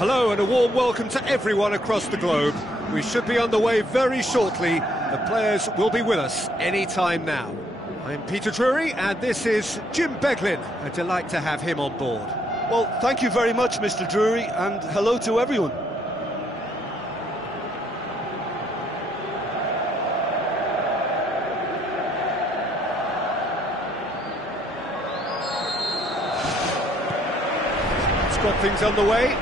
Hello and a warm welcome to everyone across the globe. We should be on the way very shortly. The players will be with us any time now. I'm Peter Drury and this is Jim Beglin. A delight to have him on board. Well, thank you very much, Mr. Drury, and hello to everyone. It's got things underway.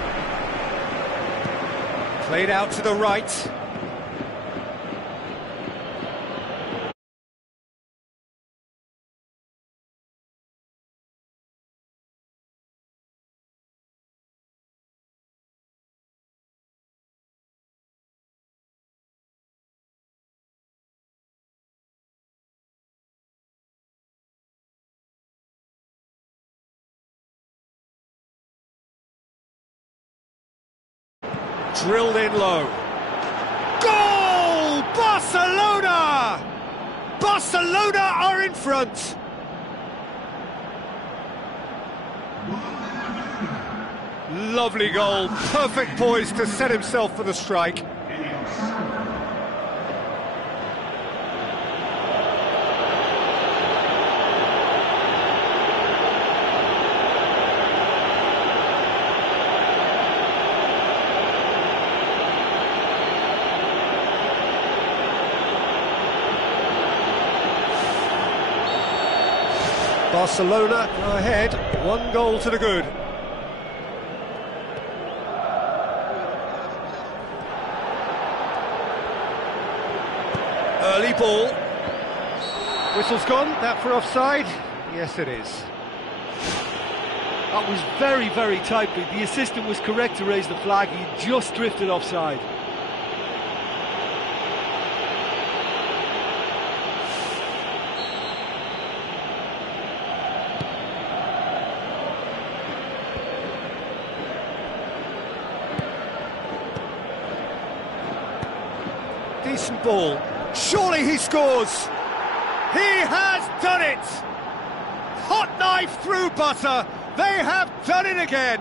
Played out to the right. Drilled in low. Goal! Barcelona! Barcelona are in front. Lovely goal. Perfect poise to set himself for the strike. Barcelona are ahead, 1 goal to the good. Early ball. Whistle's gone, that for offside? Yes it is. That was very, very tight. The assistant was correct to raise the flag. He just drifted offside. Decent ball. Surely he scores! He has done it! Hot knife through butter. They have done it again.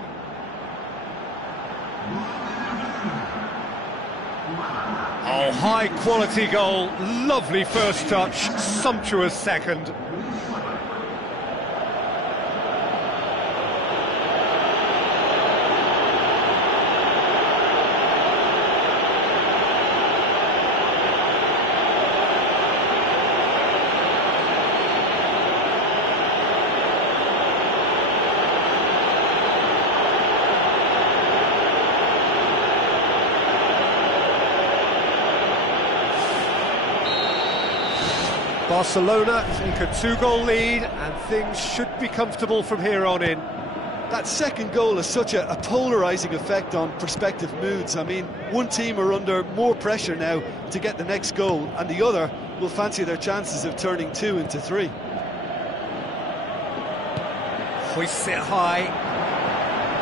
Oh, high quality goal. Lovely first touch. Sumptuous second. Barcelona take a 2-goal lead and things should be comfortable from here on in. That second goal has such a polarising effect on prospective moods. I mean, one team are under more pressure now to get the next goal and the other will fancy their chances of turning 2 into 3. Hoists it high.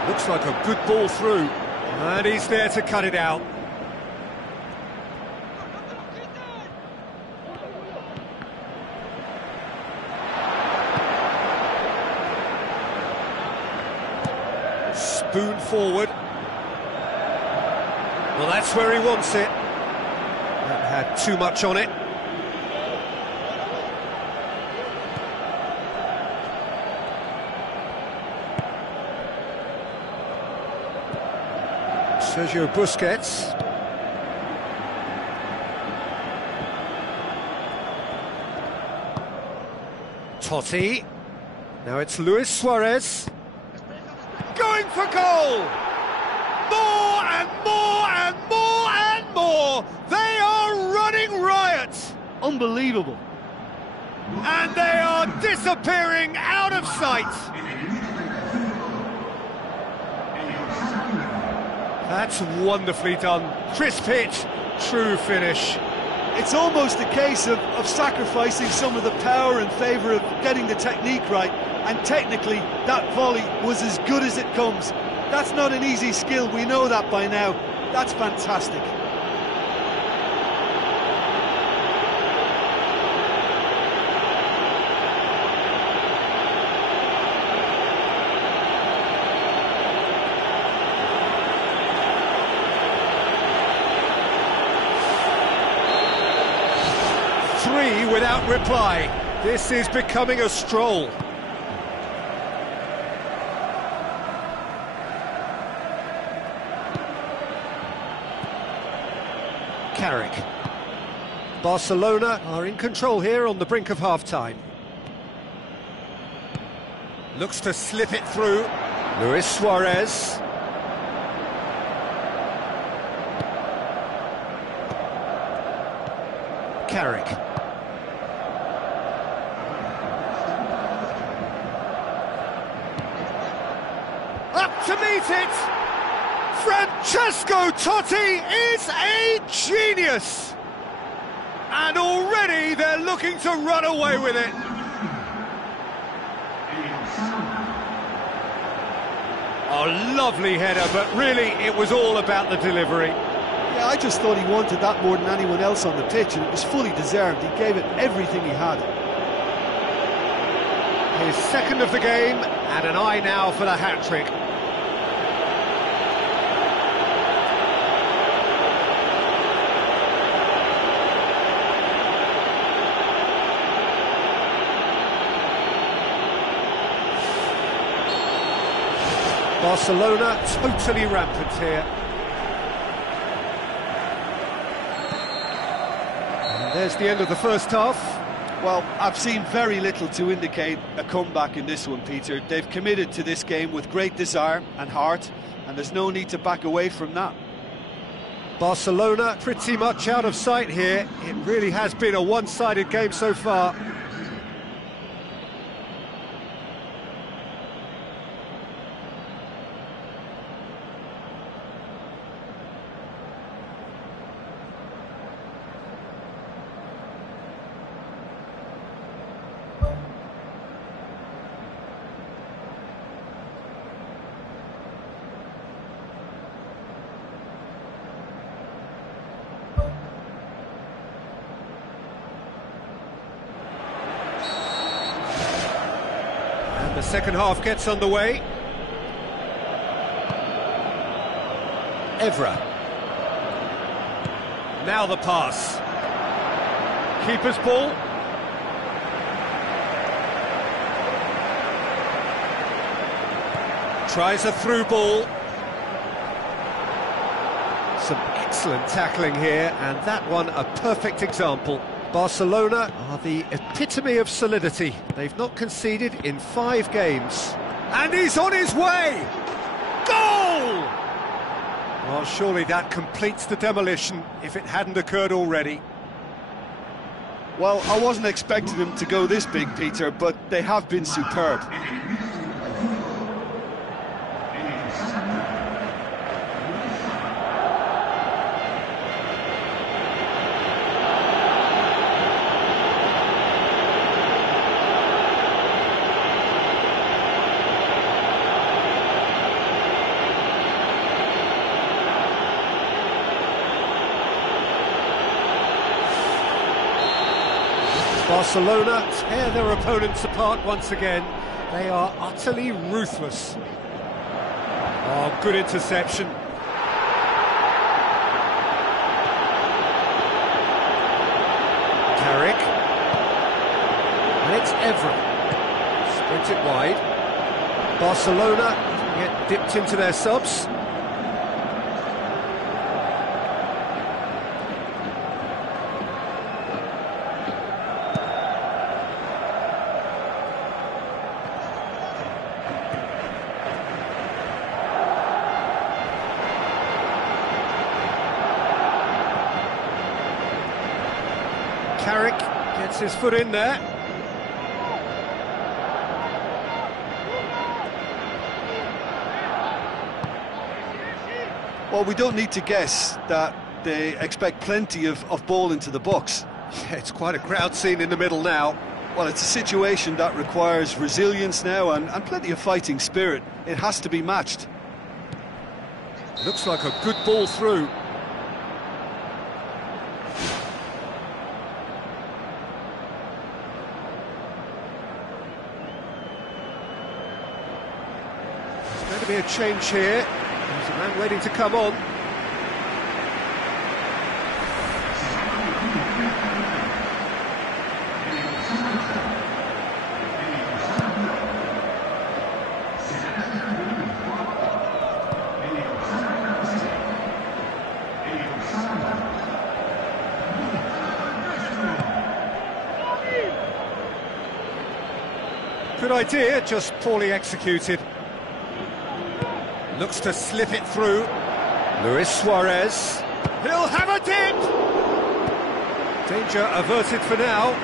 Looks like a good ball through. And he's there to cut it out. Spoon forward. Well, that's where he wants it. That had too much on it. Sergio Busquets. Totti. Now it's Luis Suarez. Going for goal! More and more and more and more! They are running riot! Unbelievable. And they are disappearing out of sight! That's wonderfully done. Crisp hit, true finish. It's almost a case of sacrificing some of the power in favour of getting the technique right. And technically, that volley was as good as it comes. That's not an easy skill, we know that by now. That's fantastic. be without reply. This is becoming a stroll. Carrick. Barcelona are in control here on the brink of half-time. Looks to slip it through. Luis Suarez. Carrick. Up to meet it! Francesco Totti is a genius! And already they're looking to run away with it. A lovely header, but really it was all about the delivery. Yeah, I just thought he wanted that more than anyone else on the pitch, and it was fully deserved. He gave it everything he had. His second of the game, and an eye now for the hat-trick. Barcelona totally rampant here. And there's the end of the first half. Well, I've seen very little to indicate a comeback in this one, Peter. They've committed to this game with great desire and heart, and there's no need to back away from that. Barcelona pretty much out of sight here. It really has been a one-sided game so far. The second half gets underway. Evra. Now the pass. Keeper's ball. Tries a through ball. Some excellent tackling here, and that one a perfect example. Barcelona are the epitome of solidity. They've not conceded in 5 games. And he's on his way! Goal! Well, surely that completes the demolition if it hadn't occurred already. Well, I wasn't expecting them to go this big, Peter, but they have been superb. Barcelona tear their opponents apart once again. They are utterly ruthless. Oh, good interception. Carrick. And it's Evra. Sprint it wide. Barcelona get dipped into their subs. Carrick gets his foot in there. Well, we don't need to guess that they expect plenty of ball into the box. Yeah, it's quite a crowd scene in the middle now. Well, it's a situation that requires resilience now and plenty of fighting spirit. It has to be matched. Looks like a good ball through. There's going to be a change here. There's a man waiting to come on. idea, just poorly executed. Looks to slip it through. Luis Suarez. He'll have a dip! Danger averted for now.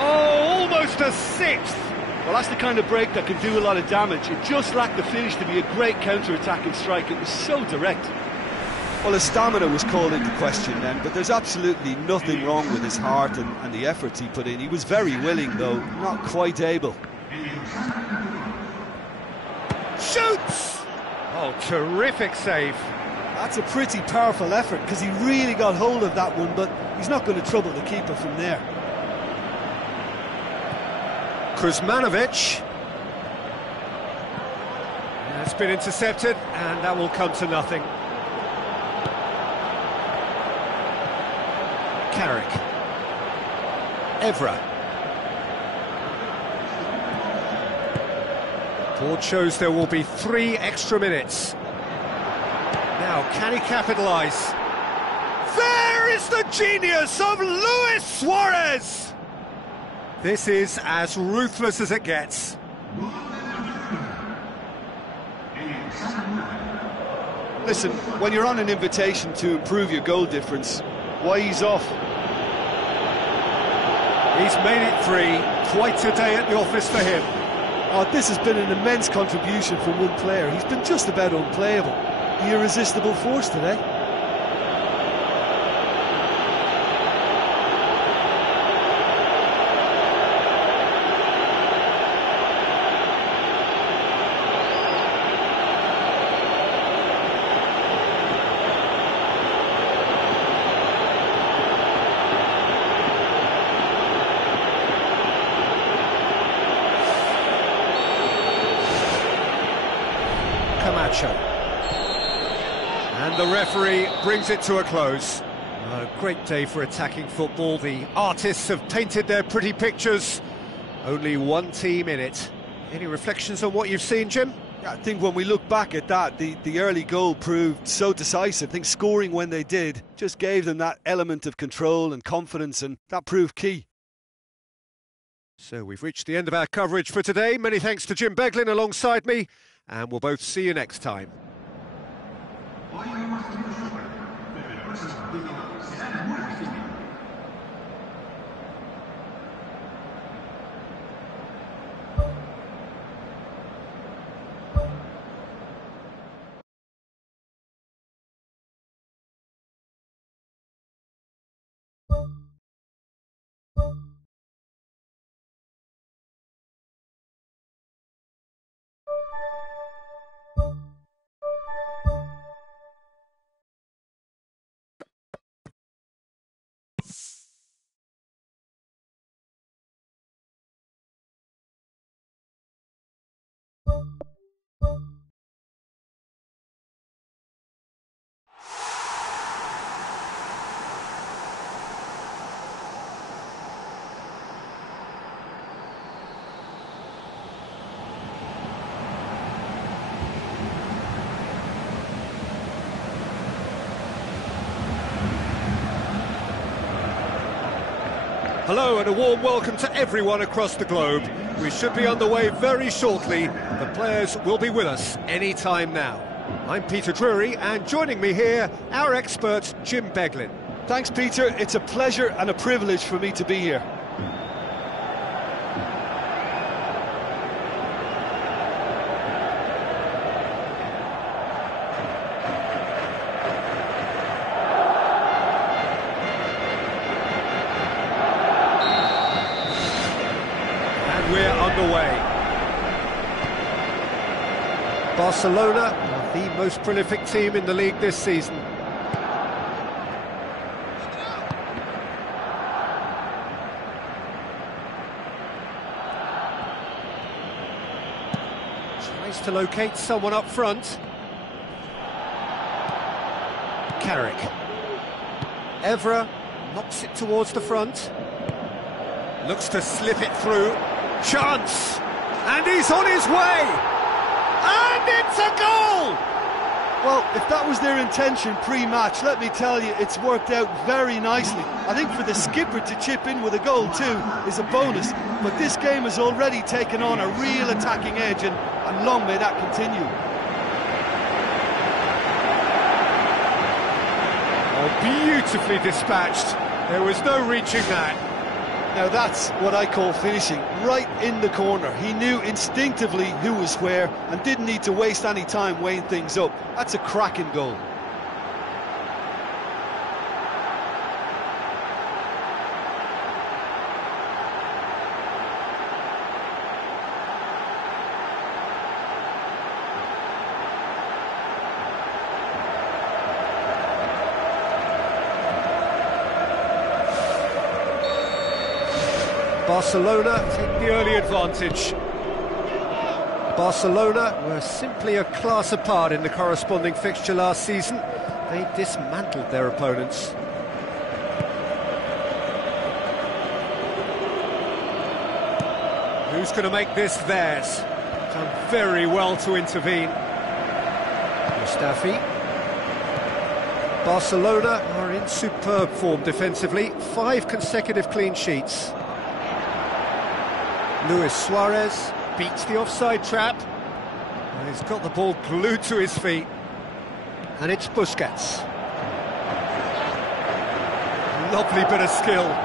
Oh, almost a sixth! Well, that's the kind of break that can do a lot of damage. It just lacked the finish to be a great counter-attacking strike. It was so direct. Well, his stamina was called into question then, but there's absolutely nothing wrong with his heart and the efforts he put in. He was very willing, though, not quite able. Shoots! Oh, terrific save. That's a pretty powerful effort, because he really got hold of that one, but he's not going to trouble the keeper from there. Kuzmanovic. It's been intercepted, and that will come to nothing. Carrick. Evra. Board shows there will be 3 extra minutes. Now, can he capitalise? There is the genius of Luis Suarez! This is as ruthless as it gets. Listen, when you're on an invitation to improve your goal difference, why ease off? He's made it 3. Quite a day at the office for him. Oh, this has been an immense contribution from one player. He's been just about unplayable. The irresistible force today. And the referee brings it to a close. A great day for attacking football. The artists have painted their pretty pictures. Only one team in it. Any reflections on what you've seen, Jim? I think when we look back at that, the early goal proved so decisive. I think scoring when they did just gave them that element of control and confidence, and that proved key. So we've reached the end of our coverage for today. Many thanks to Jim Beglin alongside me, and we'll both see you next time. Hello and a warm welcome to everyone across the globe. We should be on the way very shortly. The players will be with us any time now. I'm Peter Drury, and joining me here, our expert Jim Beglin. Thanks, Peter. It's a pleasure and a privilege for me to be here. We're underway. Barcelona are the most prolific team in the league this season. Tries to locate someone up front. Carrick. Evra knocks it towards the front. Looks to slip it through. Chance! And he's on his way! And it's a goal! Well, if that was their intention pre-match, let me tell you, it's worked out very nicely. I think for the skipper to chip in with a goal too is a bonus, but this game has already taken on a real attacking edge, and long may that continue. Oh, beautifully dispatched. There was no reaching that. Now that's what I call finishing, right in the corner. He knew instinctively who was where and didn't need to waste any time weighing things up. That's a cracking goal. Barcelona take the early advantage. Barcelona were simply a class apart in the corresponding fixture last season. They dismantled their opponents. Who's going to make this theirs? Done very well to intervene. Mustafi. Barcelona are in superb form defensively. 5 consecutive clean sheets. Luis Suarez beats the offside trap. And he's got the ball glued to his feet. And it's Busquets. Lovely bit of skill.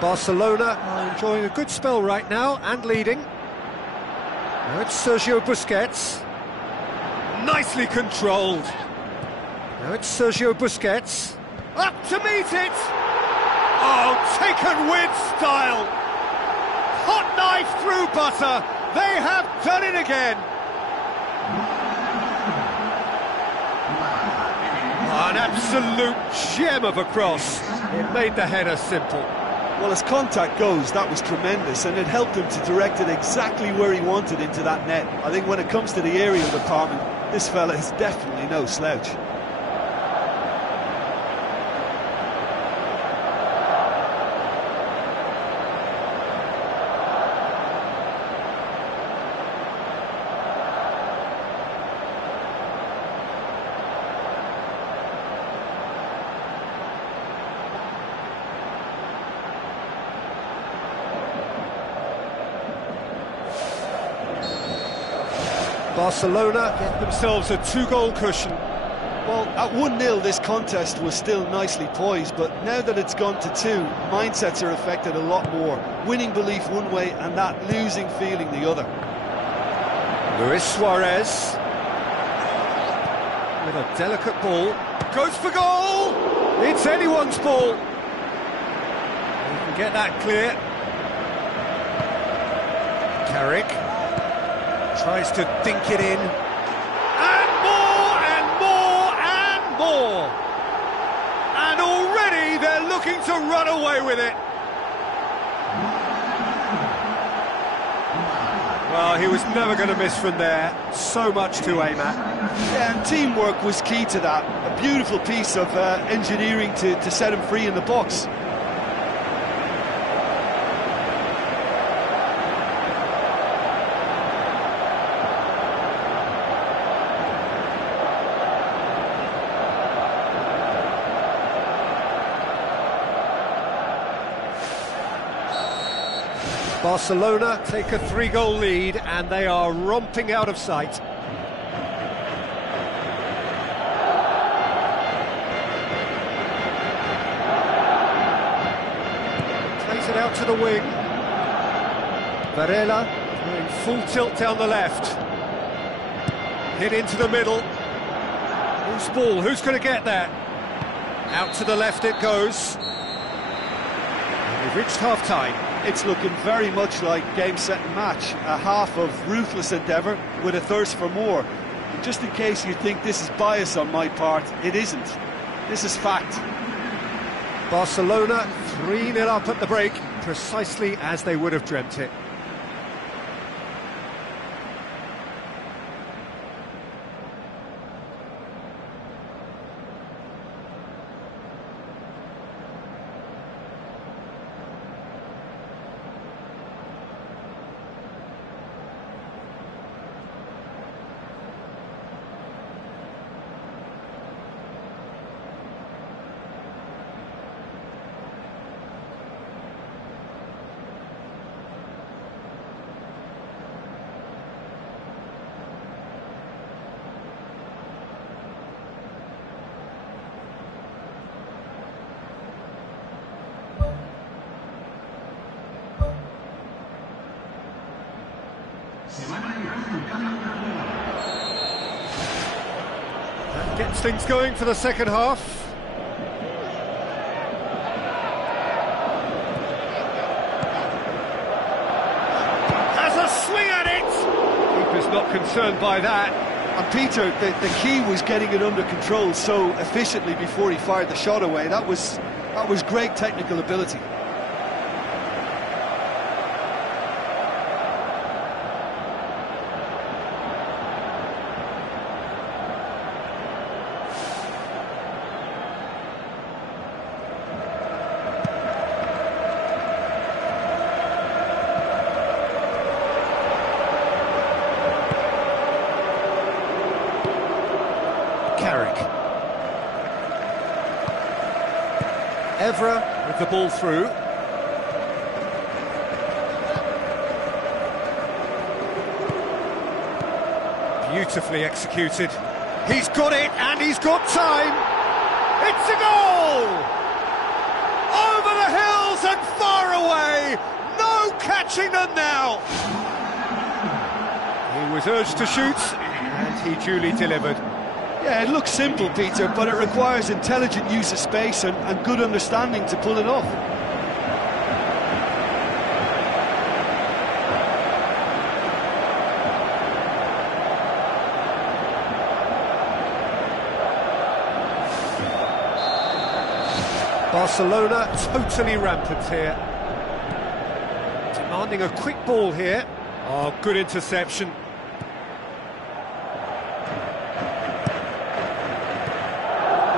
Barcelona are enjoying a good spell right now and leading. Now it's Sergio Busquets. Nicely controlled. Now it's Sergio Busquets. Up to meet it! Oh, taken with style! Hot knife through butter! They have done it again! An absolute gem of a cross. It made the header simple. Well, as contact goes, that was tremendous, and it helped him to direct it exactly where he wanted, into that net. I think when it comes to the aerial department, this fella is definitely no slouch. Barcelona get themselves a 2-goal cushion. Well, at 1-0 this contest was still nicely poised, but now that it's gone to 2, mindsets are affected a lot more. Winning belief one way and that losing feeling the other. Luis Suarez with a delicate ball, goes for goal! It's anyone's ball. He can get that clear. Carrick tries to dink it in. And more, and more, and more! And already they're looking to run away with it. Well, he was never going to miss from there. So much to aim at. Yeah, and teamwork was key to that. A beautiful piece of engineering to set him free in the box. Barcelona take a 3-goal lead and they are romping out of sight. Plays it out to the wing. Varela going full tilt down the left. Hit into the middle. Whose ball? Who's going to get there? Out to the left it goes. And we've reached half-time. It's looking very much like game, set and match. A half of ruthless endeavour with a thirst for more. And just in case you think this is bias on my part, it isn't. This is fact. Barcelona 3-0 up at the break, precisely as they would have dreamt it. That gets things going for the second half. Has a swing at it! Keeper's not concerned by that. And Peter, the key was getting it under control so efficiently before he fired the shot away. That was great technical ability. Evra with the ball through. Beautifully executed. He's got it, and he's got time. It's a goal! Over the hills and far away. No catching them now. He was urged to shoot, and he duly delivered. Yeah, it looks simple, Peter, but it requires intelligent use of space and good understanding to pull it off. Barcelona totally rampant here. Demanding a quick ball here. Oh, good interception.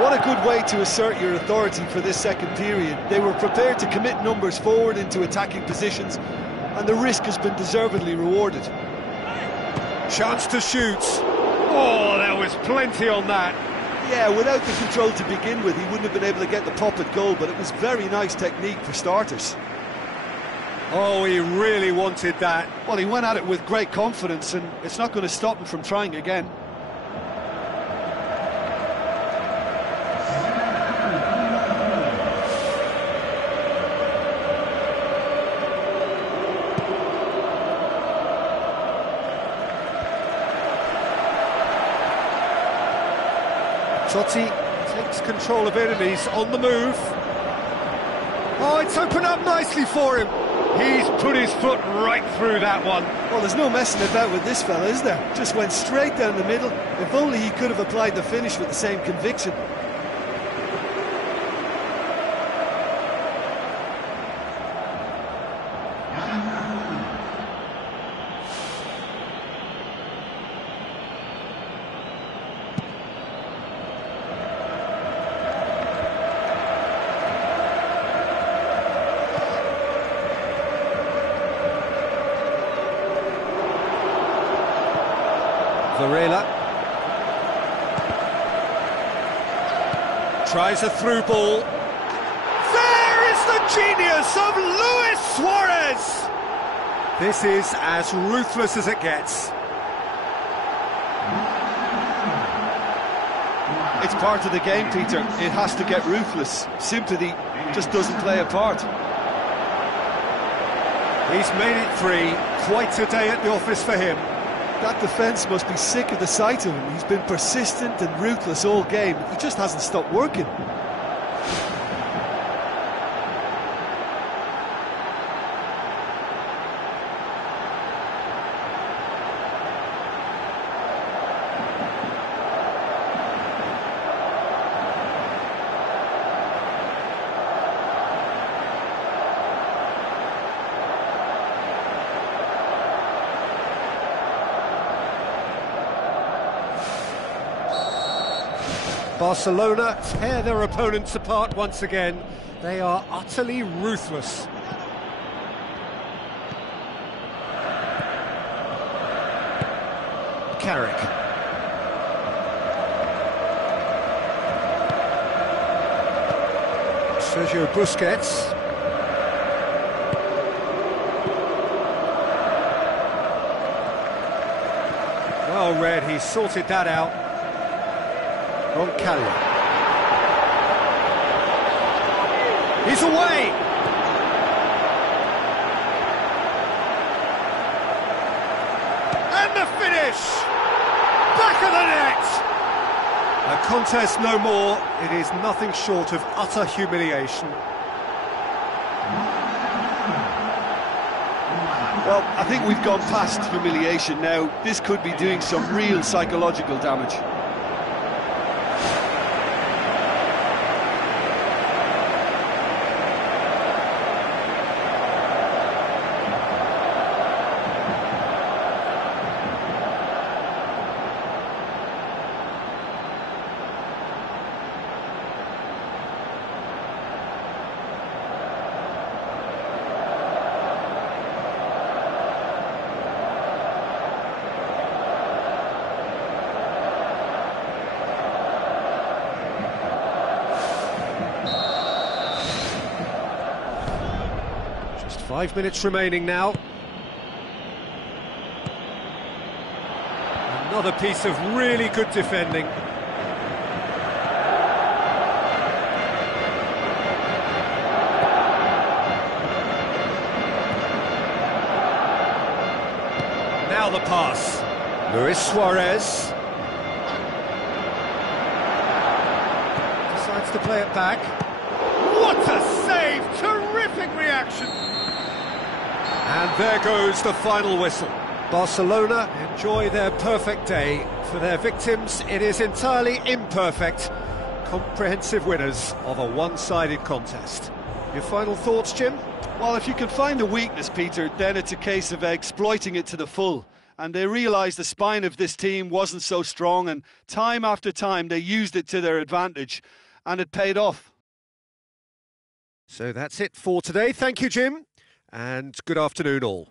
What a good way to assert your authority for this second period. They were prepared to commit numbers forward into attacking positions, and the risk has been deservedly rewarded. Chance to shoot. Oh, there was plenty on that. Yeah, without the control to begin with, he wouldn't have been able to get the pop at goal, but it was very nice technique for starters. Oh, he really wanted that. Well, he went at it with great confidence, and it's not going to stop him from trying again. Totti takes control of it and he's on the move. Oh, it's opened up nicely for him. He's put his foot right through that one. Well, there's no messing about with this fella, is there? Just went straight down the middle. If only he could have applied the finish with the same conviction. Varela tries a through ball. There is the genius of Luis Suarez! This is as ruthless as it gets. It's part of the game, Peter. It has to get ruthless. Sympathy just doesn't play a part. He's made it three. Quite a day at the office for him. That defence must be sick of the sight of him. He's been persistent and ruthless all game. He just hasn't stopped working. Barcelona tear their opponents apart once again. They are utterly ruthless. Carrick. Sergio Busquets. Well read, he sorted that out. Roncalli. He's away! finish! Back of the net! A contest no more. It is nothing short of utter humiliation. Well, I think we've gone past humiliation now. This could be doing some real psychological damage. Just 5 minutes remaining now. Another piece of really good defending. Now the pass. Luis Suarez. Decides to play it back. What a save! Terrific reaction! And there goes the final whistle. Barcelona enjoy their perfect day. For their victims, it is entirely imperfect. Comprehensive winners of a one-sided contest. Your final thoughts, Jim? Well, if you can find a weakness, Peter, then it's a case of exploiting it to the full. And they realised the spine of this team wasn't so strong, and time after time they used it to their advantage, and it paid off. So that's it for today. Thank you, Jim, and good afternoon all.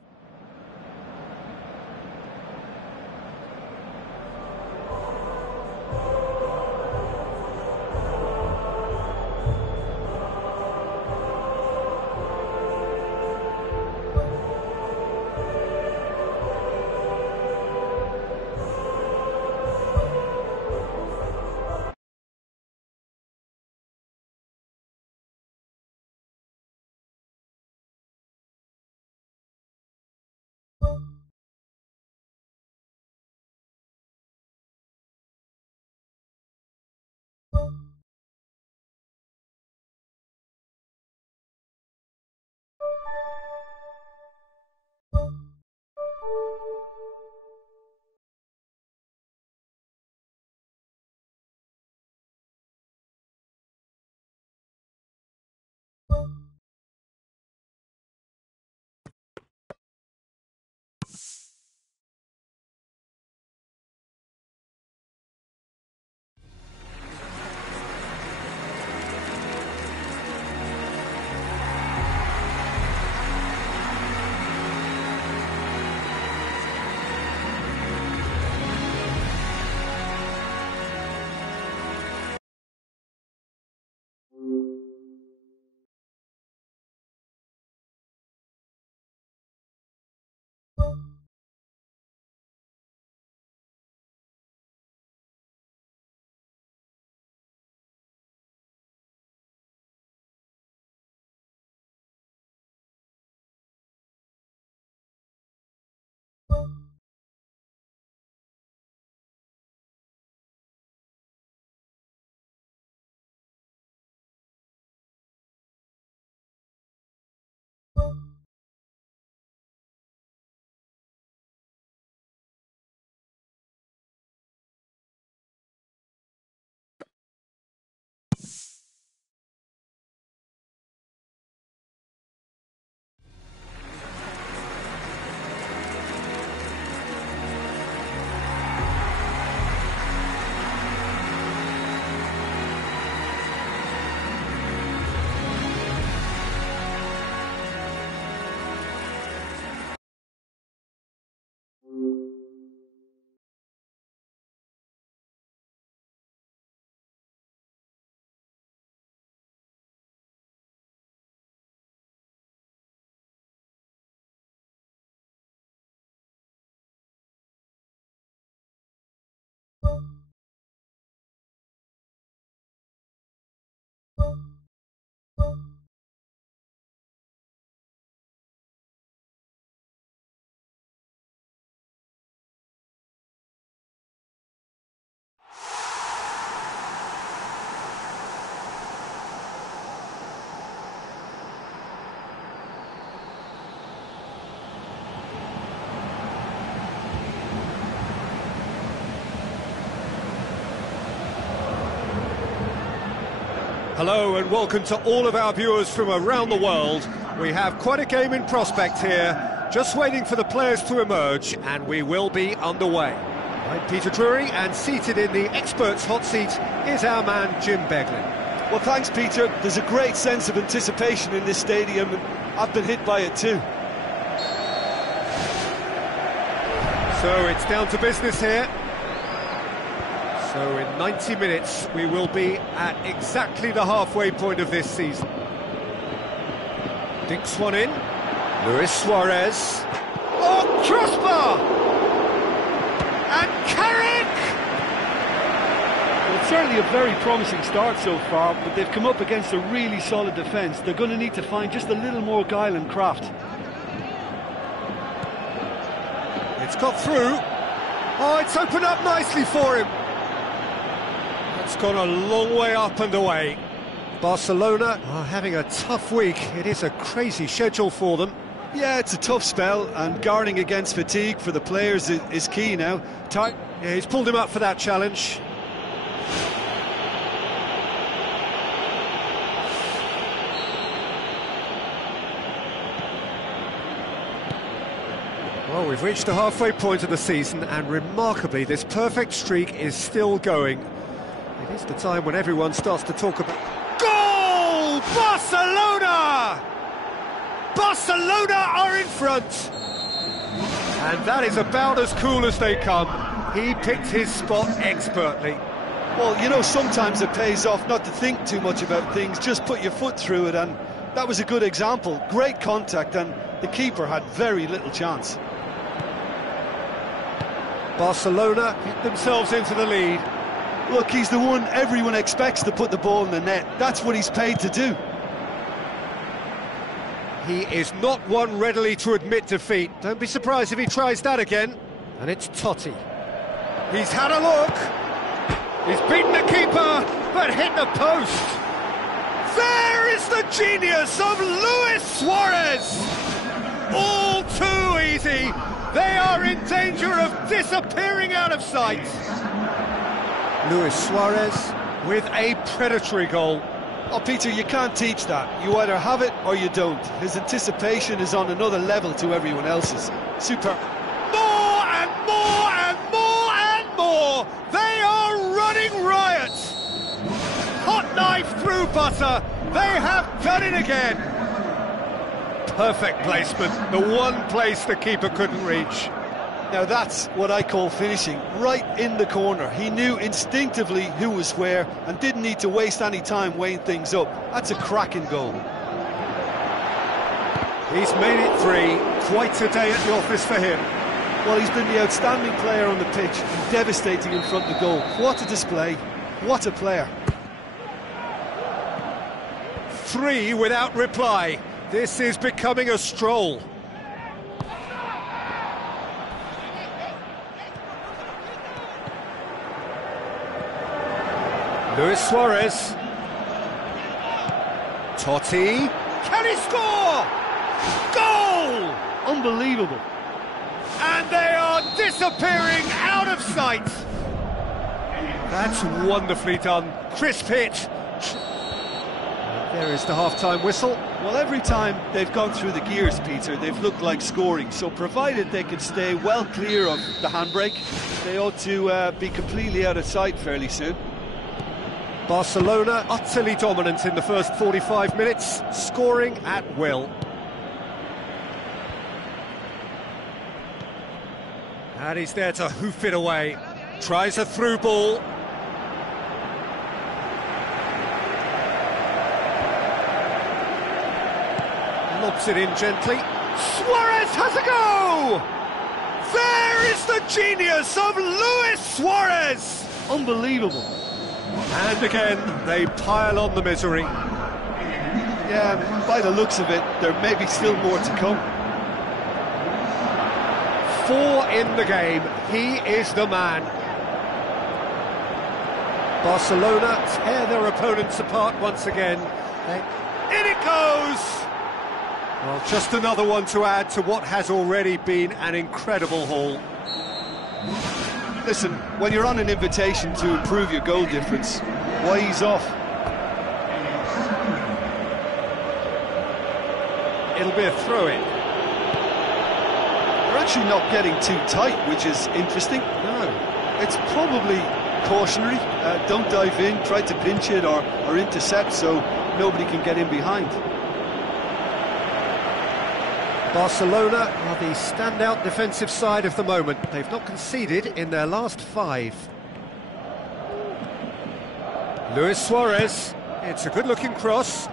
Hello and welcome to all of our viewers from around the world. We have quite a game in prospect here, just waiting for the players to emerge, and we will be underway. I'm Peter Drury, and seated in the experts' hot seat is our man Jim Beglin. Well, thanks, Peter. There's a great sense of anticipation in this stadium, and I've been hit by it too. So it's down to business here. So in 90 minutes we will be at exactly the halfway point of this season. Dinks one in. Luis Suarez. Oh, crossbar! And Carrick! Well, it's certainly a very promising start so far, but they've come up against a really solid defence. They're going to need to find just a little more guile and craft. It's got through. Oh, it's opened up nicely for him. It's gone a long way up and away. Barcelona are having a tough week. It is a crazy schedule for them. Yeah, it's a tough spell, and guarding against fatigue for the players is key now. Yeah, he's pulled him up for that challenge. Well, we've reached the halfway point of the season, and remarkably, this perfect streak is still going. It is the time when everyone starts to talk about... Goal! Barcelona! Barcelona are in front! And that is about as cool as they come. He picked his spot expertly. Well, you know, sometimes it pays off not to think too much about things, just put your foot through it, and that was a good example. Great contact, and the keeper had very little chance. Barcelona get themselves into the lead. Look, he's the one everyone expects to put the ball in the net. That's what he's paid to do. He is not one readily to admit defeat. Don't be surprised if he tries that again. And it's Totti. He's had a look. He's beaten the keeper, but hit the post. There is the genius of Luis Suarez. All too easy. They are in danger of disappearing out of sight. Luis Suarez with a predatory goal. Oh, Peter, you can't teach that. You either have it or you don't. His anticipation is on another level to everyone else's. Superb. More and more and more and more! They are running riot! Hot knife through butter! They have done it again! Perfect placement, the one place the keeper couldn't reach. Now that's what I call finishing, right in the corner. He knew instinctively who was where and didn't need to waste any time weighing things up. That's a cracking goal. He's made it three. Quite a day at the office for him. Well, he's been the outstanding player on the pitch, devastating in front of the goal. What a display, what a player. Three without reply. This is becoming a stroll. Luis Suarez. Totti. Can he score? Goal! Unbelievable. And they are disappearing out of sight. That's wonderfully done. Crisp hit. There is the half-time whistle. Well, every time they've gone through the gears, Peter, they've looked like scoring. So provided they can stay well clear of the handbrake, they ought to be completely out of sight fairly soon. Barcelona utterly dominant in the first 45 minutes, scoring at will. And he's there to hoof it away. Tries a through ball. Lobs it in gently. Suarez has a go! There is the genius of Luis Suarez! Unbelievable. And again, they pile on the misery. Yeah, by the looks of it, there may be still more to come. 4 in the game. He is the man. Barcelona tear their opponents apart once again. In it goes! Well, just another one to add to what has already been an incredible haul. Listen, when you're on an invitation to improve your goal difference, why ease off? it'll be a throw-in. They're actually not getting too tight, which is interesting. No. It's probably cautionary. Don't dive in, try to pinch it or intercept so nobody can get in behind. Barcelona are the standout defensive side of the moment. They've not conceded in their last 5. Luis Suarez, it's a good-looking cross.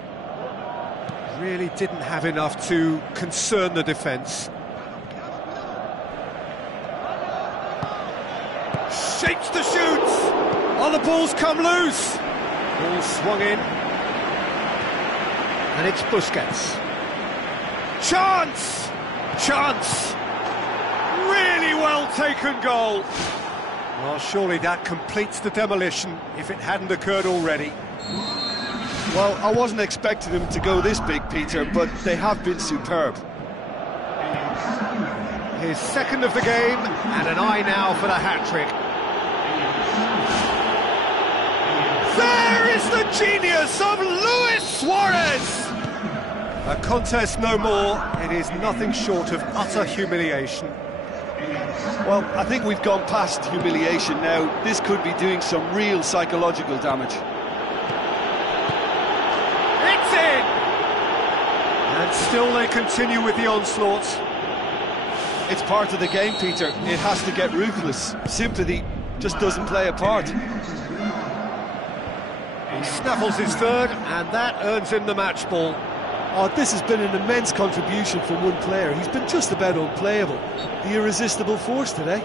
Really didn't have enough to concern the defence. Shapes to shoot! Oh, the ball's come loose! Ball swung in. And it's Busquets. Chance! Chance! Really well taken goal. Well, surely that completes the demolition if it hadn't occurred already. Well, I wasn't expecting them to go this big, Peter, but they have been superb. His second of the game, and an eye now for the hat-trick. There is the genius of Luis Suarez! A contest no more, it is nothing short of utter humiliation. Well, I think we've gone past humiliation now. This could be doing some real psychological damage. It's in! And still they continue with the onslaughts. It's part of the game, Peter. It has to get ruthless. Sympathy just doesn't play a part. He snaffles his third, and that earns him the match ball. Oh, this has been an immense contribution from one player. He's been just about unplayable. The irresistible force today.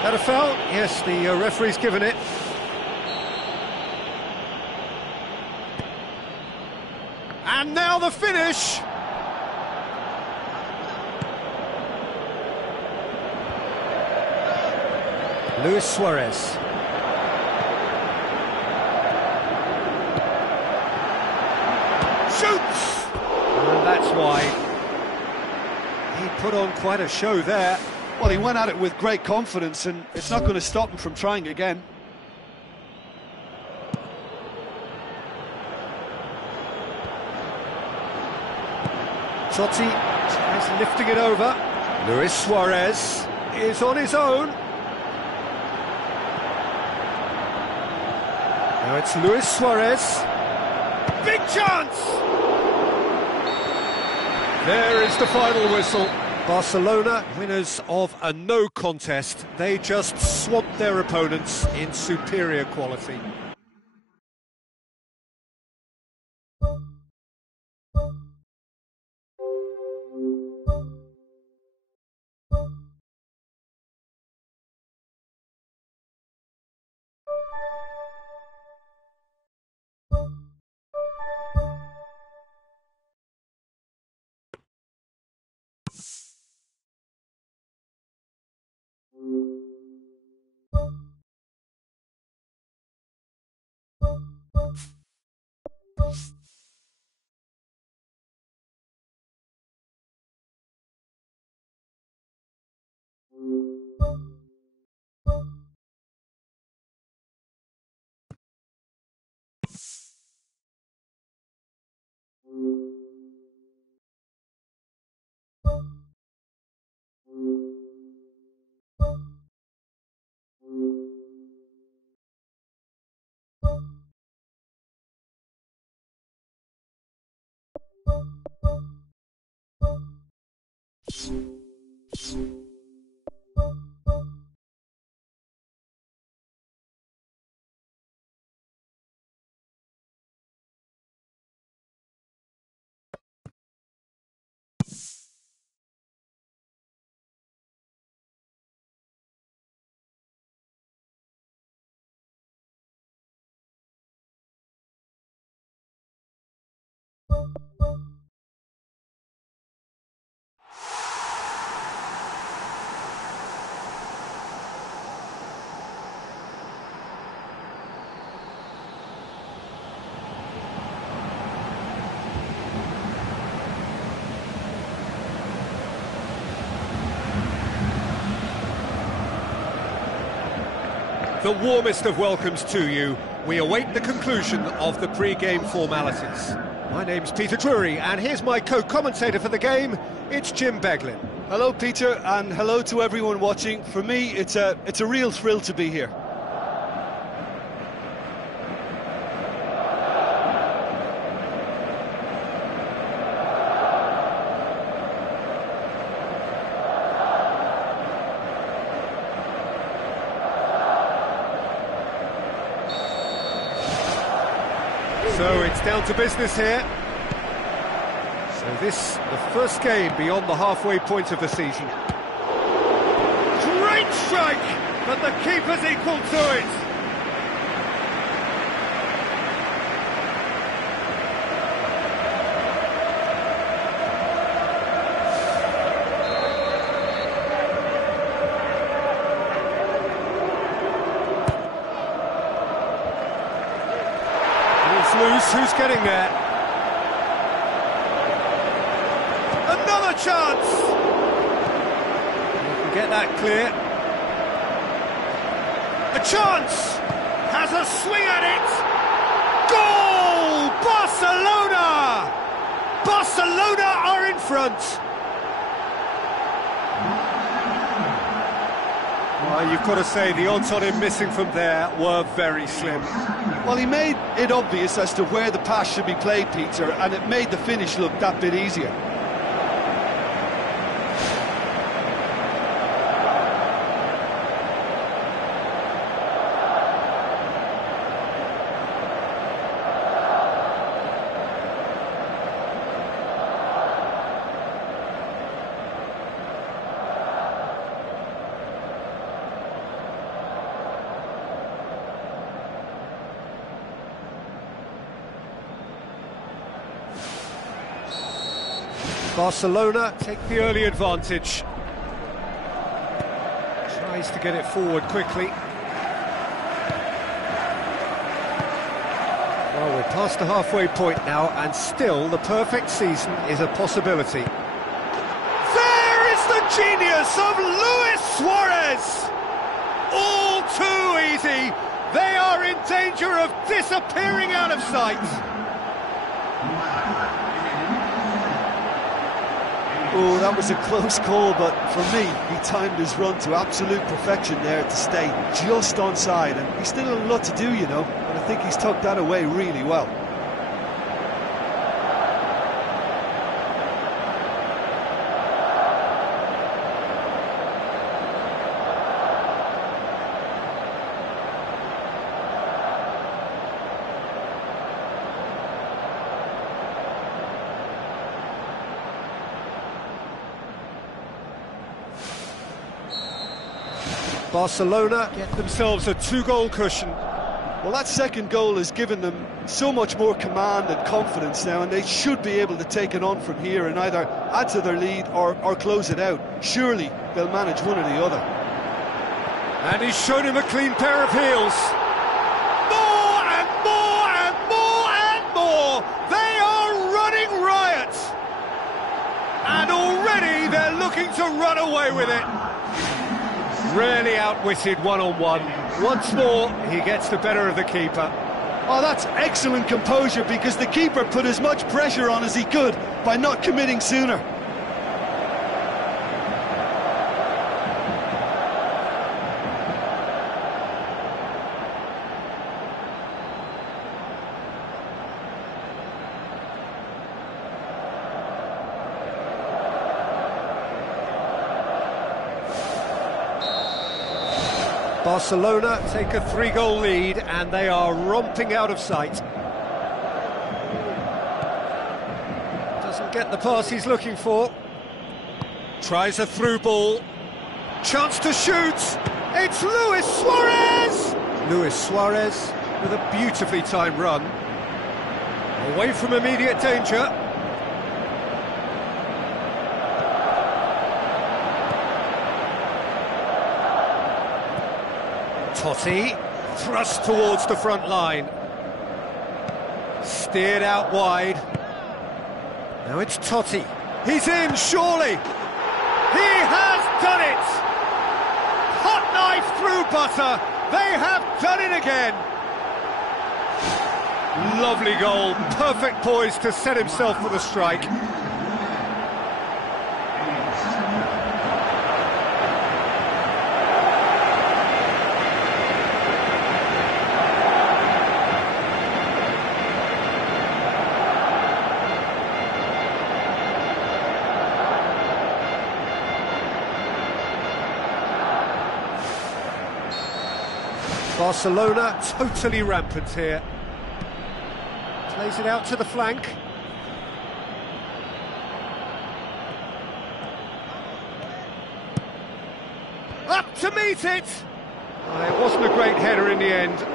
Had a foul? Yes, the referee's given it. And now the finish! Luis Suarez. Shoots! And that's why he put on quite a show there. Well, he went at it with great confidence, and it's not going to stop him from trying again. Totti is lifting it over. Luis Suarez is on his own. Now it's Luis Suarez. Big chance! There is the final whistle. Barcelona, winners of a no contest. They just swamped their opponents in superior quality. The warmest of welcomes to you. We await the conclusion of the pre-game formalities. My name's Peter Drury, and here's my co-commentator for the game. It's Jim Beglin. Hello, Peter, and hello to everyone watching. For me, it's a real thrill to be here. So it's down to business here. So this, the first game beyond the halfway point of the season. Great strike, but the keeper's equal to it. Loose, who's getting there? Another chance! We can get that clear. A chance! Has a swing at it! Goal! Barcelona! Barcelona are in front! Well, you've got to say the odds on him missing from there were very slim. Well, he made it obvious as to where the pass should be played, Peter, and it made the finish look that bit easier. Barcelona take the early advantage. Tries to get it forward quickly. Well, we're past the halfway point now, and still the perfect season is a possibility. There is the genius of Luis Suarez! All too easy. They are in danger of disappearing out of sight. Oh, that was a close call, but for me, he timed his run to absolute perfection there to stay just onside, and he's still a lot to do, you know, but I think he's tucked that away really well. Barcelona get themselves a two-goal cushion. Well, that second goal has given them so much more command and confidence now, and they should be able to take it on from here and either add to their lead or close it out. Surely they'll manage one or the other. And he's shown him a clean pair of heels. More and more and more and more! They are running riot! And already they're looking to run away with it. Really outwitted one-on-one. Once more, he gets the better of the keeper. Oh, that's excellent composure, because the keeper put as much pressure on as he could by not committing sooner. Barcelona take a three-goal lead, and they are romping out of sight. Doesn't get the pass he's looking for. Tries a through ball. Chance to shoot. It's Luis Suarez! Luis Suarez with a beautifully timed run. Away from immediate danger. Totti, thrust towards the front line. Steered out wide. Now it's Totti. He's in, surely! He has done it! Hot knife through butter. They have done it again. Lovely goal, perfect poise to set himself for the strike. Barcelona totally rampant here. Plays it out to the flank. Up to meet it! It wasn't a great header in the end.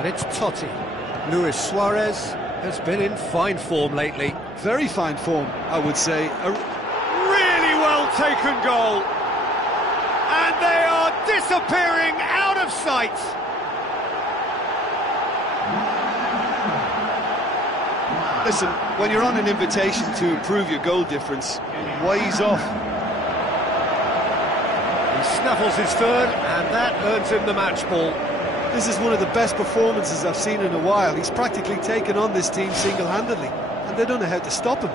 And it's Totti. Luis Suarez has been in fine form lately. Very fine form, I would say. A really well taken goal. And they are disappearing out of sight. Listen, when you're on an invitation to improve your goal difference, why ease off? He snaffles his third, and that earns him the match ball. This is one of the best performances I've seen in a while. He's practically taken on this team single-handedly, and they don't know how to stop him.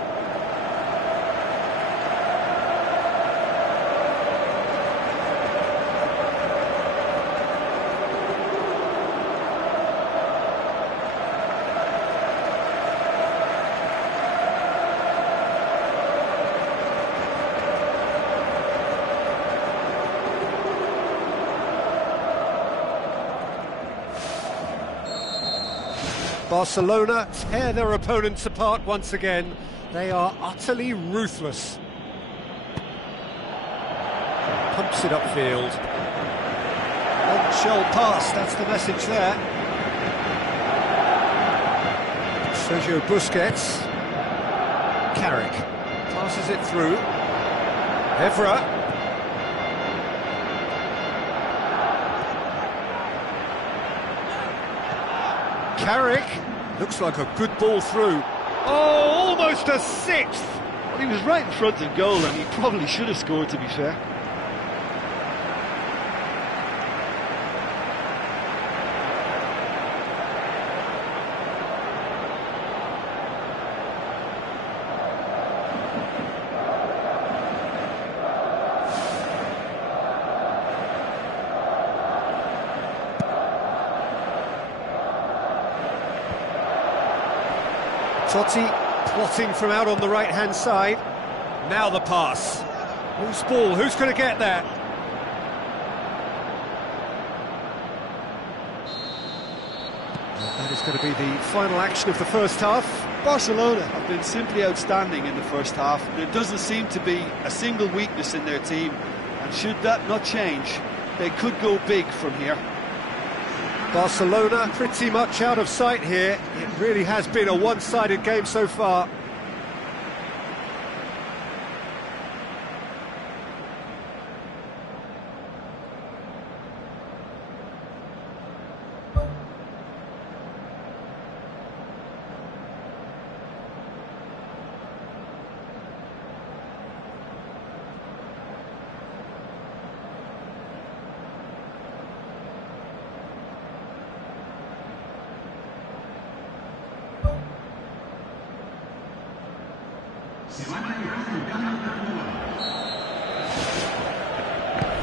Barcelona tear their opponents apart once again. They are utterly ruthless. Pumps it upfield. Long shell pass, that's the message there. Sergio Busquets. Carrick passes it through. Evra. Carrick, looks like a good ball through. Oh, almost a sixth! Well, he was right in front of goal and he probably should have scored, to be fair. Totti plotting from out on the right-hand side. Now the pass. Whose ball? Who's going to get there? That is going to be the final action of the first half. Barcelona have been simply outstanding in the first half. There doesn't seem to be a single weakness in their team, and should that not change, they could go big from here. Barcelona pretty much out of sight here. It really has been a one-sided game so far.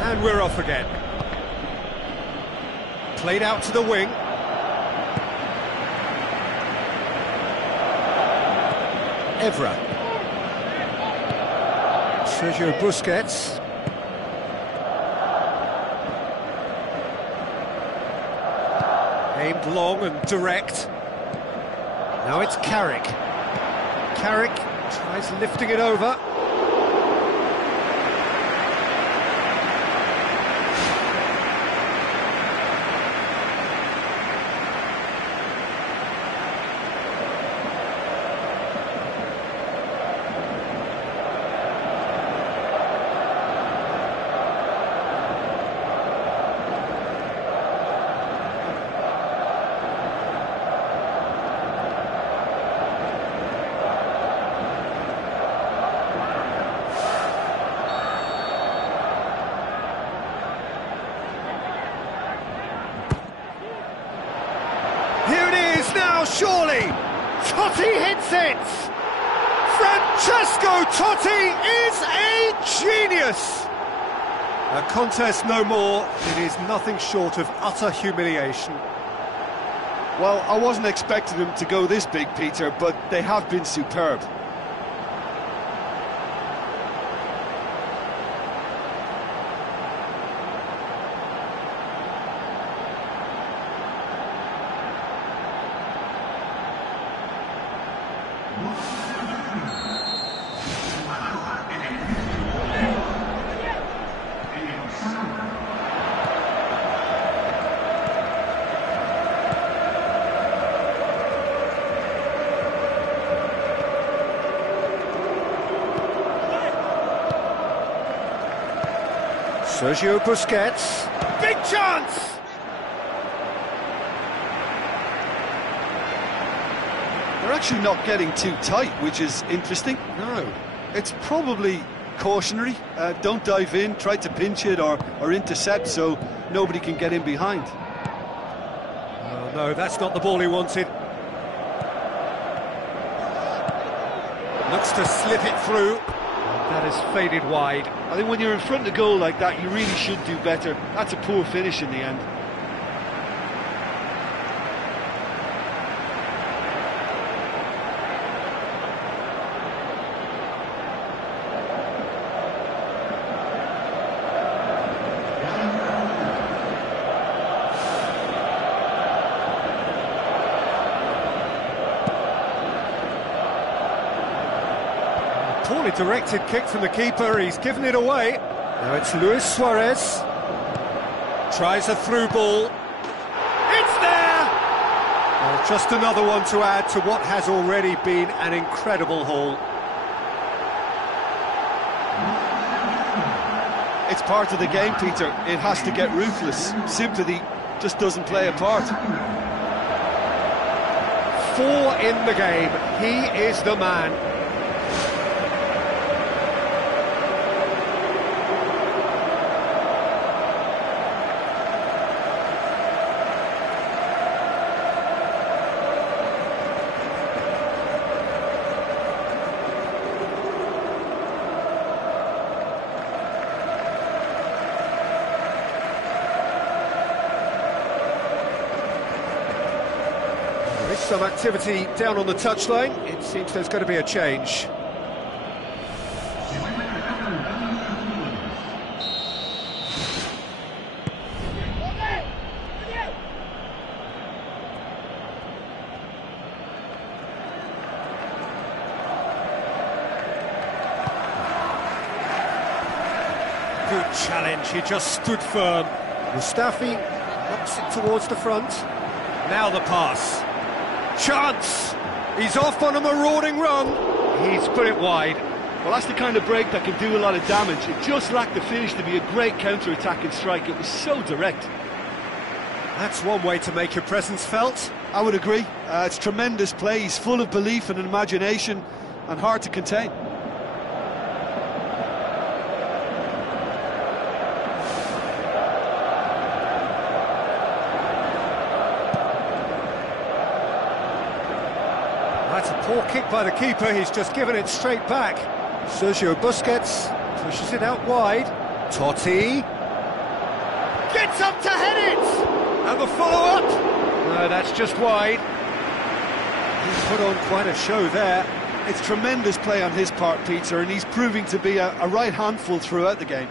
And we're off again. Played out to the wing. Evra. Sergio Busquets. Aimed long and direct. Now it's Carrick. Carrick tries lifting it over. now, surely! Totti hits it! Francesco Totti is a genius! A contest no more, it is nothing short of utter humiliation. Well, I wasn't expecting them to go this big, Peter, but they have been superb. Sergio Busquets, big chance! They're actually not getting too tight, which is interesting. No. It's probably cautionary. Don't dive in, try to pinch it or intercept so nobody can get in behind. Oh, no, that's not the ball he wanted. Looks to slip it through. That has faded wide. I think when you're in front of goal like that, you really should do better. That's a poor finish in the end. Poorly directed kick from the keeper, he's given it away. Now it's Luis Suarez. Tries a through ball. It's there! Well, just another one to add to what has already been an incredible haul. It's part of the game, Peter. It has to get ruthless. Sympathy just doesn't play a part. 4 in the game. He is the man. Some activity down on the touchline. It seems there's going to be a change. Good challenge, he just stood firm. Mustafi knocks it towards the front. Now the pass. Chance! He's off on a marauding run. He's put it wide. Well, that's the kind of break that can do a lot of damage. It just lacked the finish to be a great counter-attacking strike. It was so direct. That's one way to make your presence felt. I would agree. It's tremendous play. He's full of belief and imagination and hard to contain. That's a poor kick by the keeper, he's just given it straight back. Sergio Busquets pushes it out wide. Totti gets up to head it! And the follow-up? No, that's just wide. He's put on quite a show there. It's tremendous play on his part, Peter, and he's proving to be a right handful throughout the game.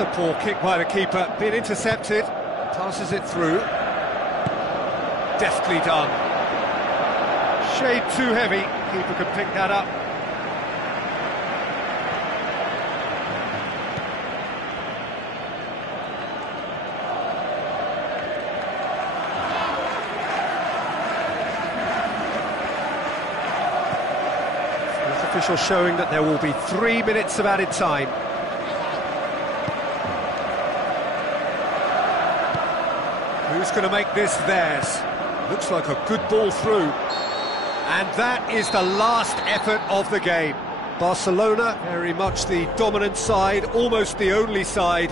A poor kick by the keeper, being intercepted, passes it through. Deftly done. Shade too heavy, keeper could pick that up. This official showing that there will be 3 minutes of added time. Who's going to make this theirs? Looks like a good ball through. And that is the last effort of the game. Barcelona, very much the dominant side, almost the only side.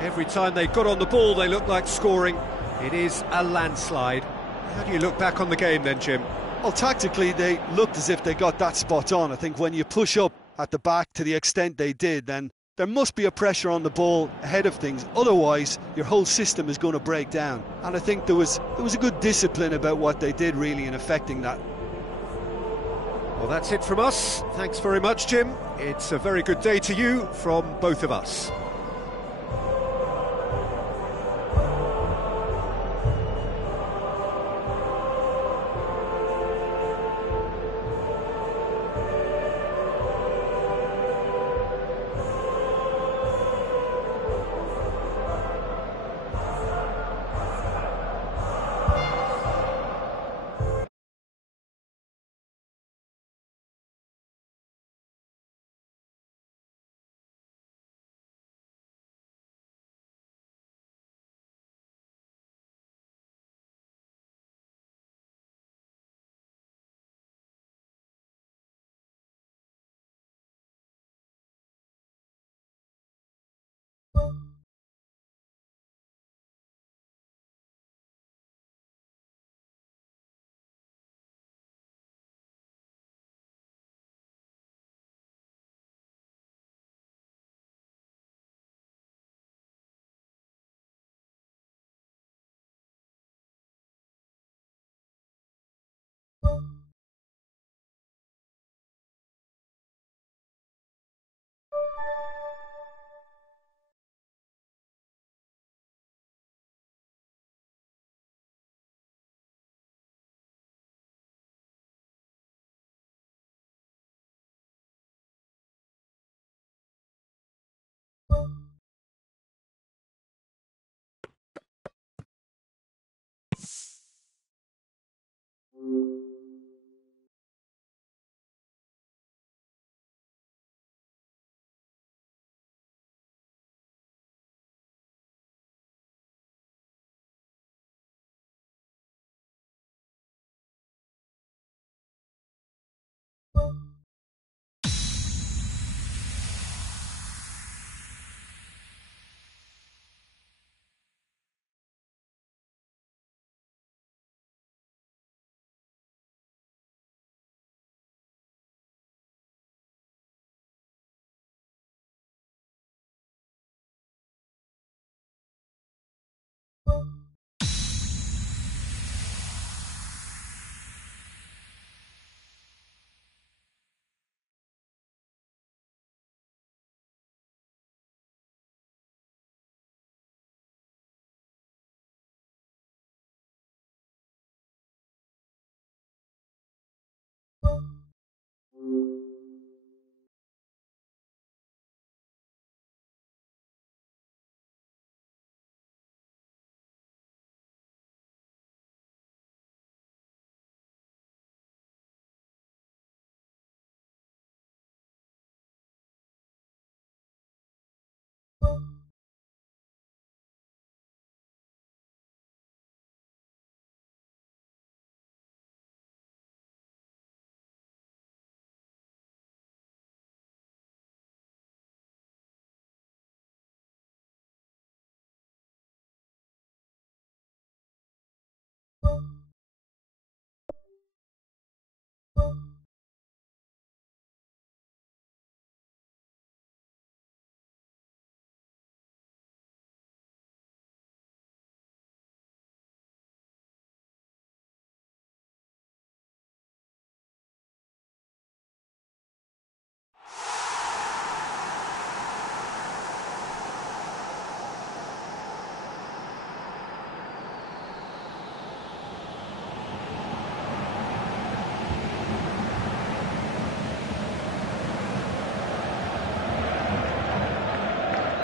Every time they got on the ball, they looked like scoring. It is a landslide. How do you look back on the game then, Jim? Well, tactically, they looked as if they got that spot on. I think when you push up at the back to the extent they did, then there must be a pressure on the ball ahead of things. Otherwise, your whole system is going to break down. And I think there was a good discipline about what they did, really, in affecting that. Well, that's it from us. Thanks very much, Jim. It's a very good day to you from both of us.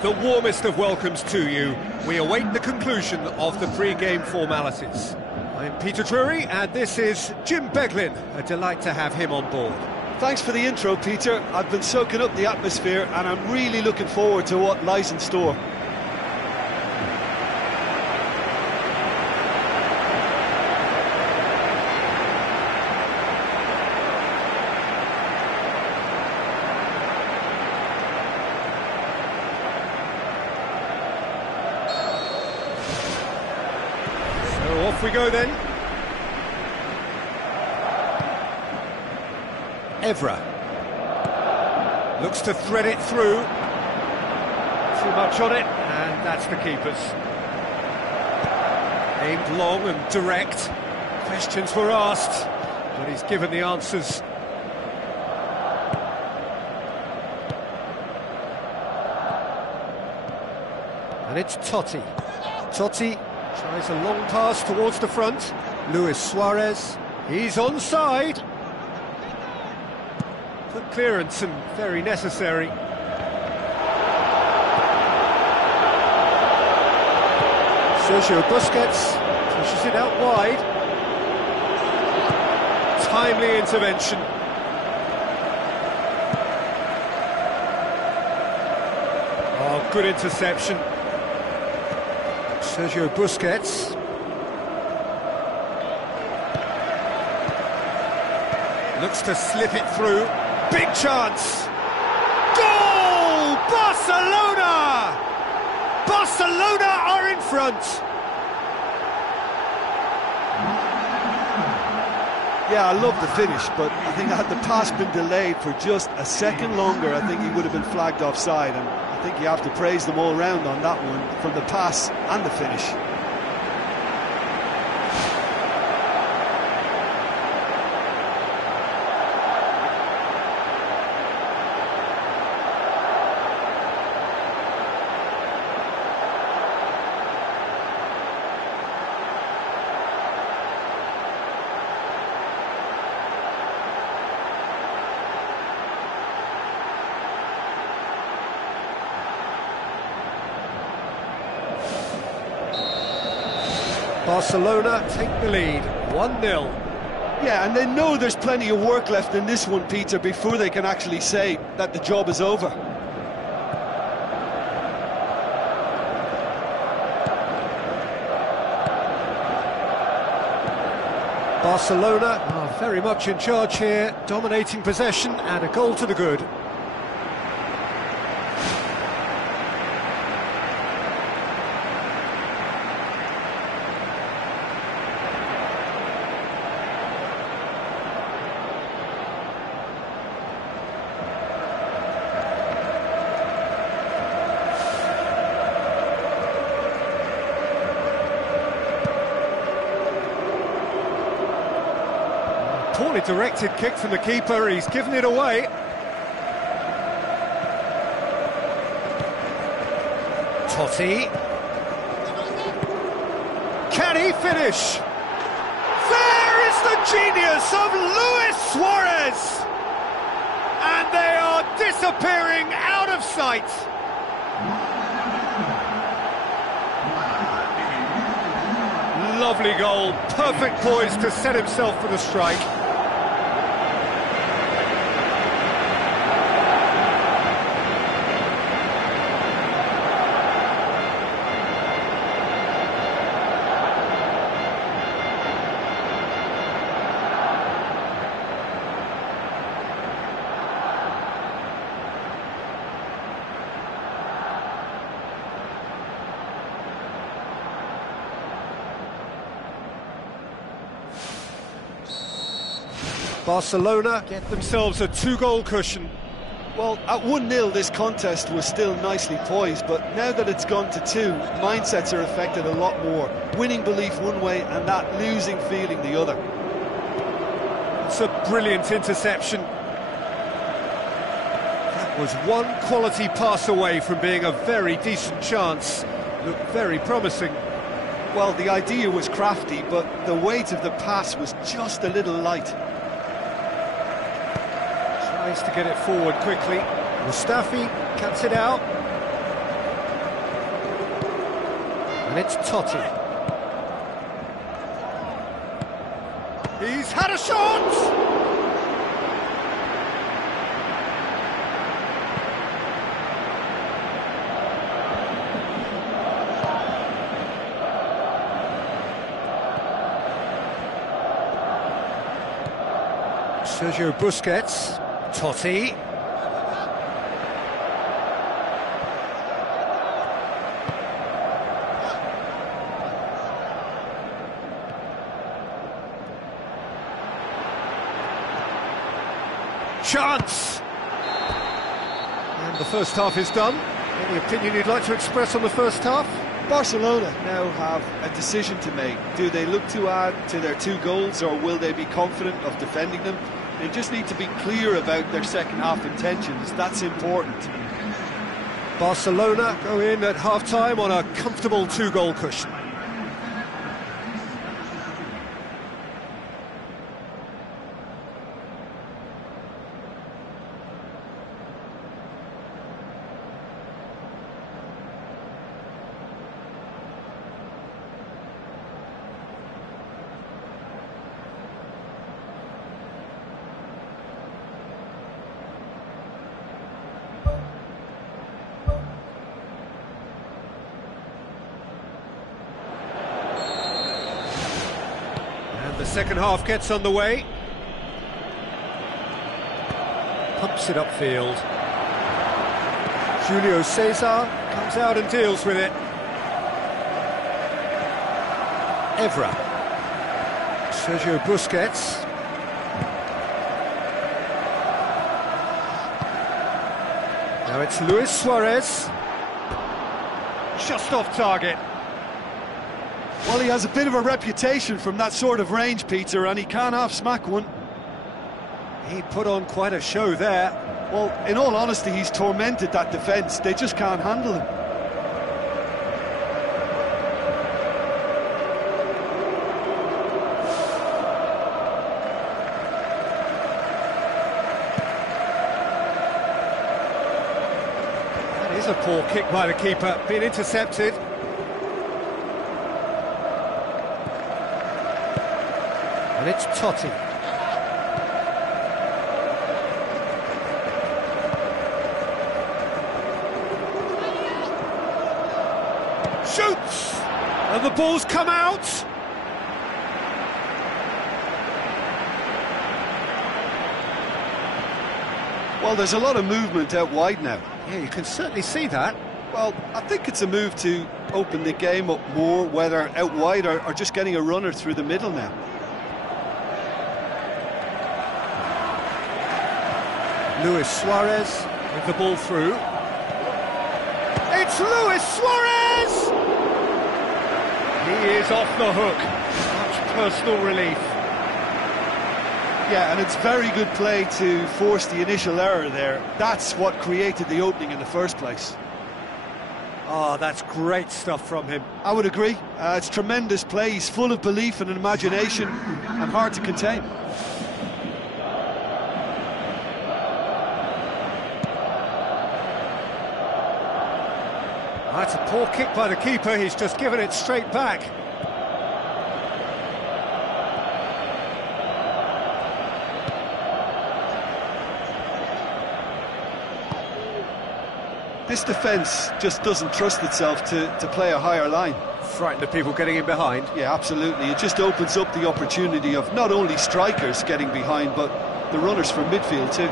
The warmest of welcomes to you. We await the conclusion of the pre-game formalities. I'm Peter Drury, and this is Jim Beglin. A delight to have him on board. Thanks for the intro, Peter. I've been soaking up the atmosphere, and I'm really looking forward to what lies in store. Off we go then. Evra. Looks to thread it through. Too much on it, and that's the keeper's. Aimed long and direct. Questions were asked, but he's given the answers. And it's Totti. Totti tries a long pass towards the front. Luis Suarez, he's onside. Good clearance and very necessary. Sergio Busquets pushes it out wide. Timely intervention. Oh, good interception. Sergio Busquets. Looks to slip it through. Big chance! Goal! Barcelona! Barcelona are in front! Yeah, I love the finish, but I think had the pass been delayed for just a second longer, I think he would have been flagged offside, and I think you have to praise them all round on that one, from the pass and the finish. Barcelona take the lead, 1-0. Yeah, and they know there's plenty of work left in this one, Peter, before they can actually say that the job is over. Barcelona are very much in charge here, dominating possession and a goal to the good. Poorly directed kick from the keeper, he's given it away. Totti. Can he finish? There is the genius of Luis Suarez! And they are disappearing out of sight. Lovely goal, perfect poise to set himself for the strike. Barcelona get themselves a 2-goal cushion. Well, at 1-0 this contest was still nicely poised, but now that it's gone to 2, mindsets are affected a lot more. Winning belief one way and that losing feeling the other. It's a brilliant interception. That was one quality pass away from being a very decent chance. Looked very promising. Well, the idea was crafty, but the weight of the pass was just a little light. Tries to get it forward quickly. Mustafi cuts it out. And it's Totti. He's had a shot! Sergio Busquets. Totti. chance! And the first half is done. Any opinion you'd like to express on the first half? Barcelona now have a decision to make. Do they look to add to their 2 goals, or will they be confident of defending them? They just need to be clear about their second half intentions. That's important. Barcelona go in at half-time on a comfortable 2-goal cushion. The second half gets underway. Pumps it upfield. Julio Cesar comes out and deals with it. Evra. Sergio Busquets. Now it's Luis Suarez. Just off target. Well, he has a bit of a reputation from that sort of range, Peter, and he can't half-smack one. He put on quite a show there. Well, in all honesty, he's tormented that defence. They just can't handle him. That is a poor kick by the keeper, being intercepted. And it's Totti. Shoots! And the ball's come out. Well, there's a lot of movement out wide now. Yeah, you can certainly see that. Well, I think it's a move to open the game up more, whether out wide or just getting a runner through the middle now. Luis Suarez with the ball through. It's Luis Suarez! He is off the hook. Much personal relief. Yeah, and it's very good play to force the initial error there. That's what created the opening in the first place. Oh, that's great stuff from him. I would agree. It's tremendous play. He's full of belief and imagination and hard to contain. That's a poor kick by the keeper. He's just given it straight back. This defence just doesn't trust itself to play a higher line. Frightened of people getting in behind. Yeah, absolutely. It just opens up the opportunity of not only strikers getting behind, but the runners from midfield too.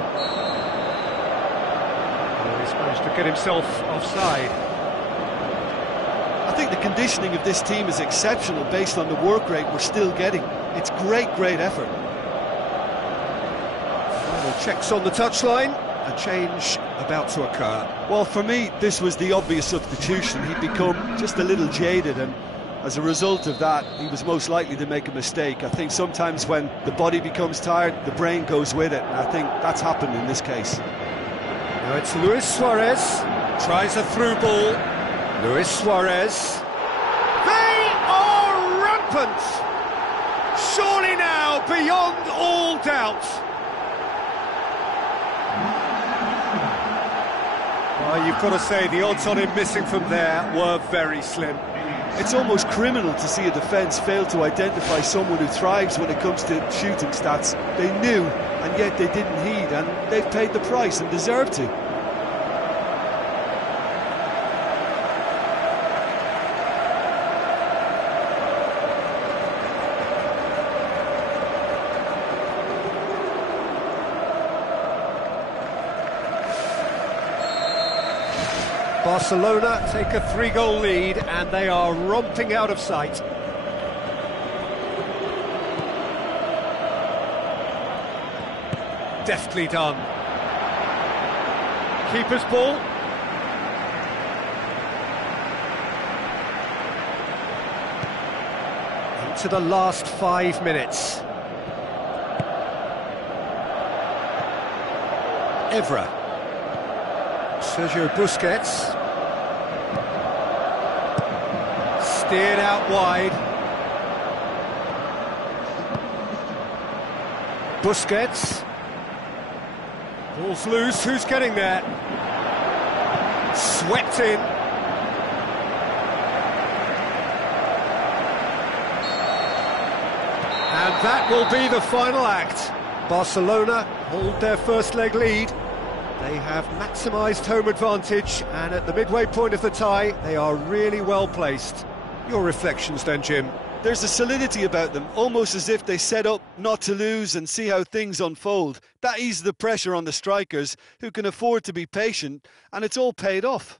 Oh, he's managed to get himself offside. I think the conditioning of this team is exceptional based on the work rate we're still getting. It's great effort. Final checks on the touchline. A change about to occur. Well, for me, this was the obvious substitution. He'd become just a little jaded, and as a result of that, he was most likely to make a mistake. I think sometimes when the body becomes tired, the brain goes with it, and I think that's happened in this case. Now it's Luis Suarez. Tries a through ball. Luis Suarez. They are rampant! Surely now, beyond all doubt. Well, you've got to say the odds on him missing from there were very slim. It's almost criminal to see a defence fail to identify someone who thrives when it comes to shooting stats. They knew, and yet they didn't heed, and they've paid the price and deserve to. Barcelona take a 3-goal lead and they are romping out of sight. deftly done. Keeper's ball. Into the last 5 minutes. Evra. Sergio Busquets. Steered out wide. Busquets. Ball's loose, who's getting there? Swept in. And that will be the final act. Barcelona hold their first leg lead. They have maximised home advantage, and at the midway point of the tie, they are really well placed. Your reflections then, Jim? There's a solidity about them, almost as if they set up not to lose and see how things unfold. That eases the pressure on the strikers, who can afford to be patient, and it's all paid off.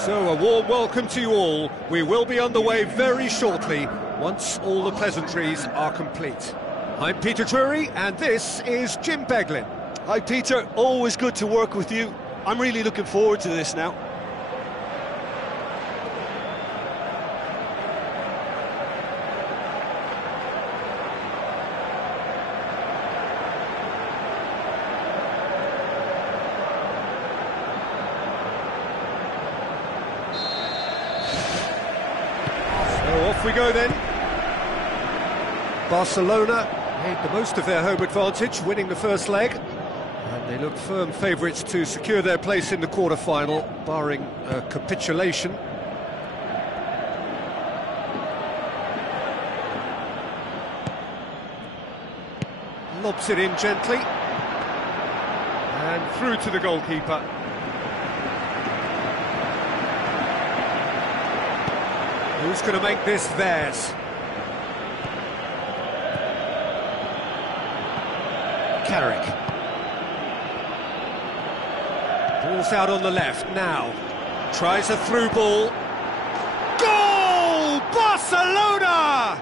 So a warm welcome to you all. We will be underway very shortly, once all the pleasantries are complete. I'm Peter Drury, and this is Jim Beglin. Hi Peter, always good to work with you. I'm really looking forward to this now. So off we go then. Barcelona made the most of their home advantage, winning the first leg. And they look firm favourites to secure their place in the quarter-final, barring a capitulation. Lobs it in gently. And through to the goalkeeper. Who's going to make this theirs? Carrick. Ball's out on the left now. Tries a through ball. Goal! Barcelona!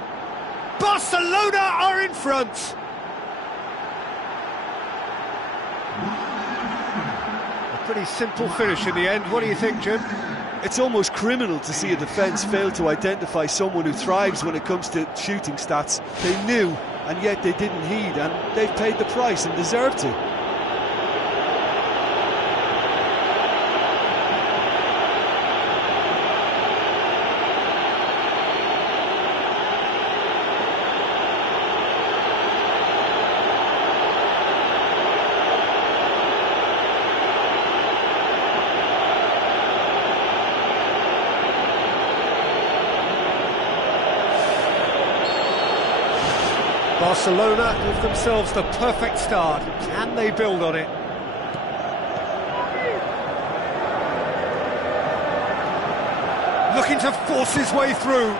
Barcelona are in front. A pretty simple finish in the end. What do you think, Jim? It's almost criminal to see a defence fail to identify someone who thrives when it comes to shooting stats. They knew, and yet they didn't heed, and they've paid the price and deserve to. Barcelona give themselves the perfect start. Can they build on it? Looking to force his way through.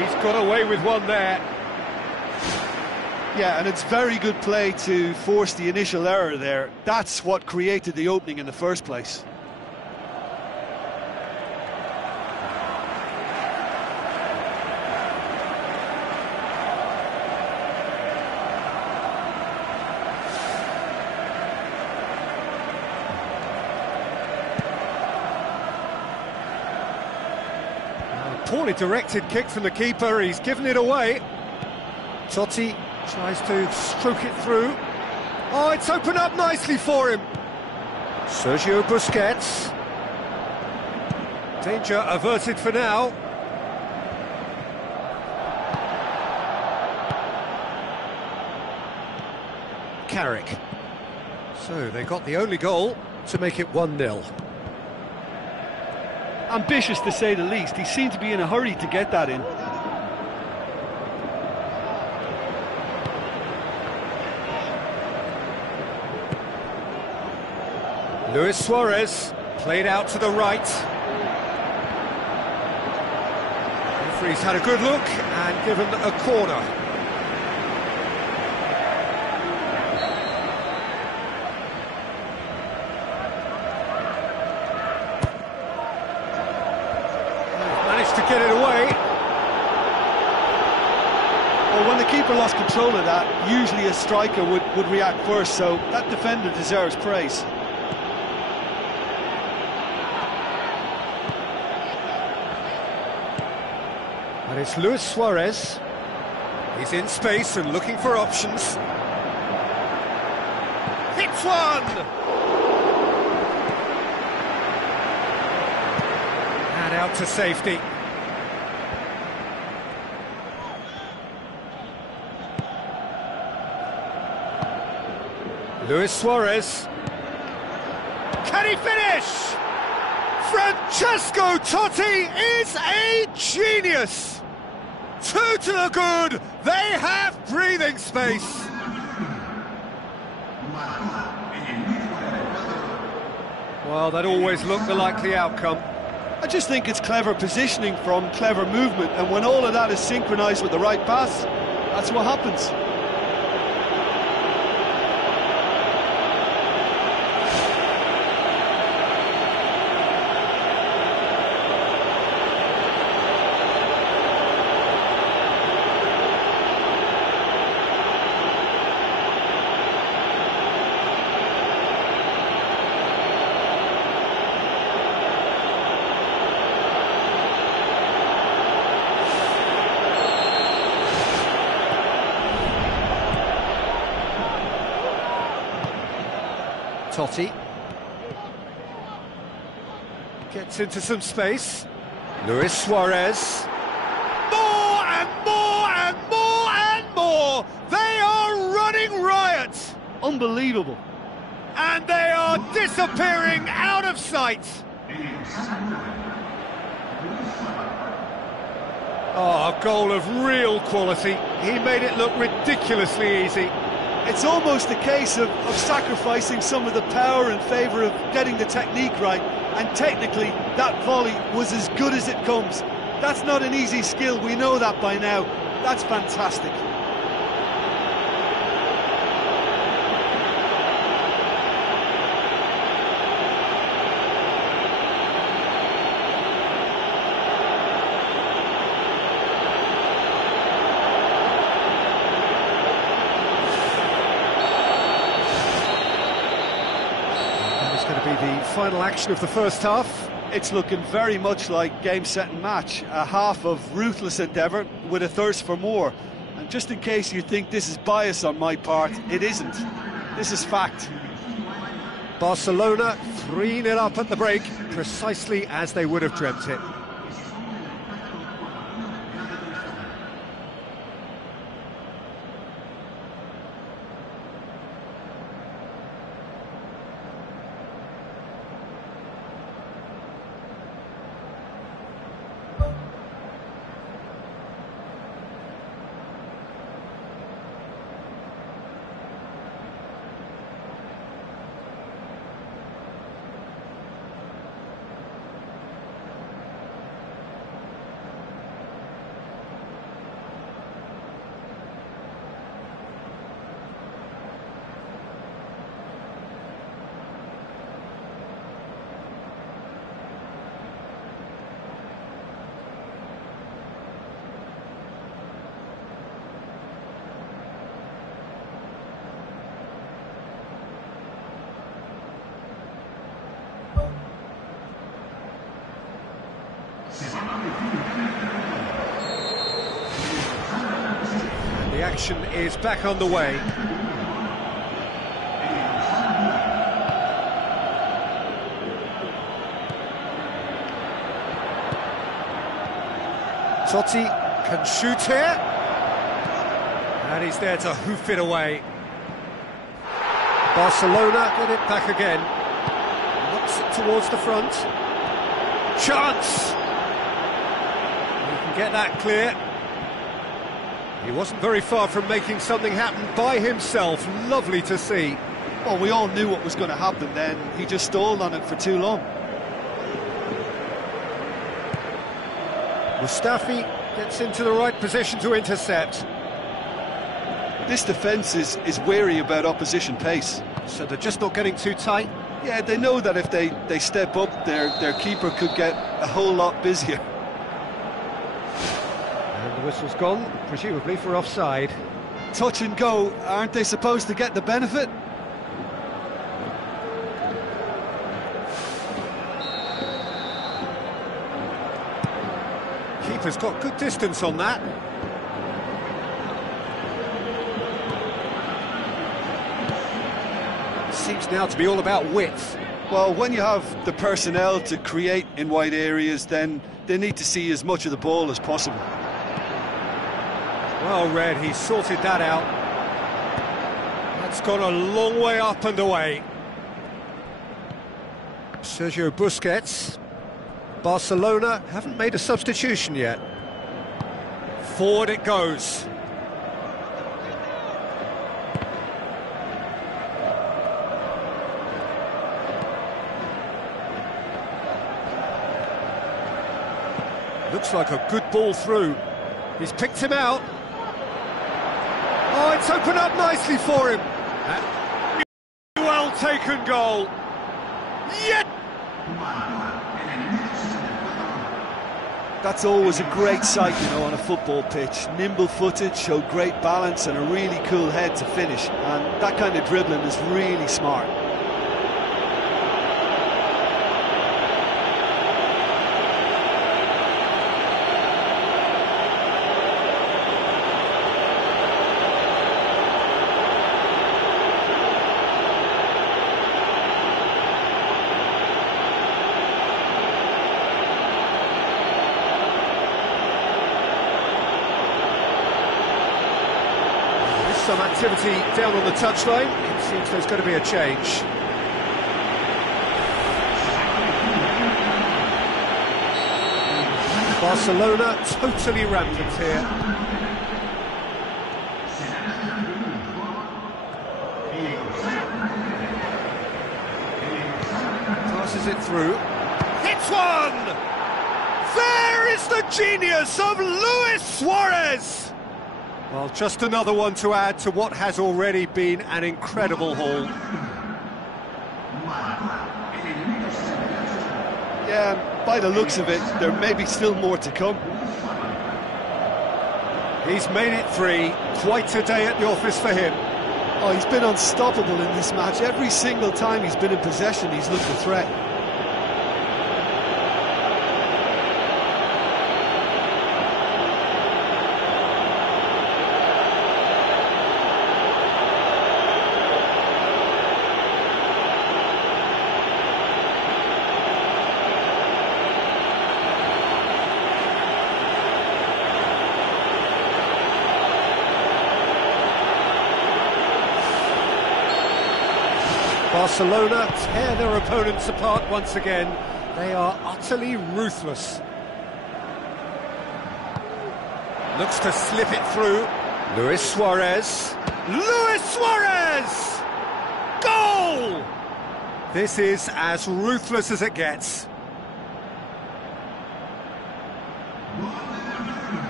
He's got away with one there. Yeah, and it's very good play to force the initial error there. That's what created the opening in the first place. Poorly directed kick from the keeper, he's given it away. Totti tries to stroke it through. Oh, it's opened up nicely for him. Sergio Busquets. Danger averted for now. Carrick. So they got the only goal to make it 1-0. Ambitious to say the least. He seemed to be in a hurry to get that in. Luis Suarez played out to the right. Referee's had a good look and given a corner. To get it away. Well, when the keeper lost control of that, usually a striker would react first, so that defender deserves praise. And it's Luis Suarez. He's in space and looking for options. Hits one! And out to safety. Luis Suarez. Can he finish? Francesco Totti is a genius. 2 to the good. They have breathing space. Well, that always looked the likely outcome. I just think it's clever positioning from clever movement, and when all of that is synchronised with the right pass, that's what happens. Totti. Gets into some space. Luis Suarez. More and more and more and more! They are running riot! Unbelievable. And they are disappearing out of sight! Oh, a goal of real quality. He made it look ridiculously easy. It's almost a case of sacrificing some of the power in favour of getting the technique right, and technically that volley was as good as it comes. That's not an easy skill, we know that by now. That's fantastic. The final action of the first half. It's looking very much like game, set and match. A half of ruthless endeavour with a thirst for more. And just in case you think this is bias on my part, it isn't. This is fact. Barcelona 3-0 up at the break, precisely as they would have dreamt it. And the action is back on the way. Totti can shoot here. And he's there to hoof it away. Barcelona get it back again. Knocks it towards the front. Chance! He can get that clear. He wasn't very far from making something happen by himself. Lovely to see. Well, we all knew what was going to happen then. He just stalled on it for too long. Mustafi gets into the right position to intercept. This defence is wary about opposition pace. So they're just not getting too tight. Yeah, they know that if they step up, their keeper could get a whole lot busier. And the whistle's gone, presumably for offside. Touch and go, aren't they supposed to get the benefit? Keeper's got good distance on that. Seems now to be all about width. Well, when you have the personnel to create in wide areas, then they need to see as much of the ball as possible. Well read, he sorted that out. That's gone a long way up and away. Sergio Busquets. Barcelona haven't made a substitution yet. Forward it goes. Looks like a good ball through. He's picked him out. Oh, it's opened up nicely for him. Well taken goal. Yet. That's always a great sight, you know, on a football pitch. Nimble-footed, showed great balance and a really cool head to finish. And that kind of dribbling is really smart. activity down on the touchline. It seems there's going to be a change. Barcelona totally rampant here. Passes it through. Hits one! There is the genius of Luis Suarez! Well, just another one to add to what has already been an incredible haul. Yeah, by the looks of it, there may be still more to come. He's made it 3. Quite a day at the office for him. Oh, he's been unstoppable in this match. Every single time he's been in possession, he's looked a threat. Barcelona tear their opponents apart once again. They are utterly ruthless. Looks to slip it through. Luis Suarez. Luis Suarez! Goal! This is as ruthless as it gets.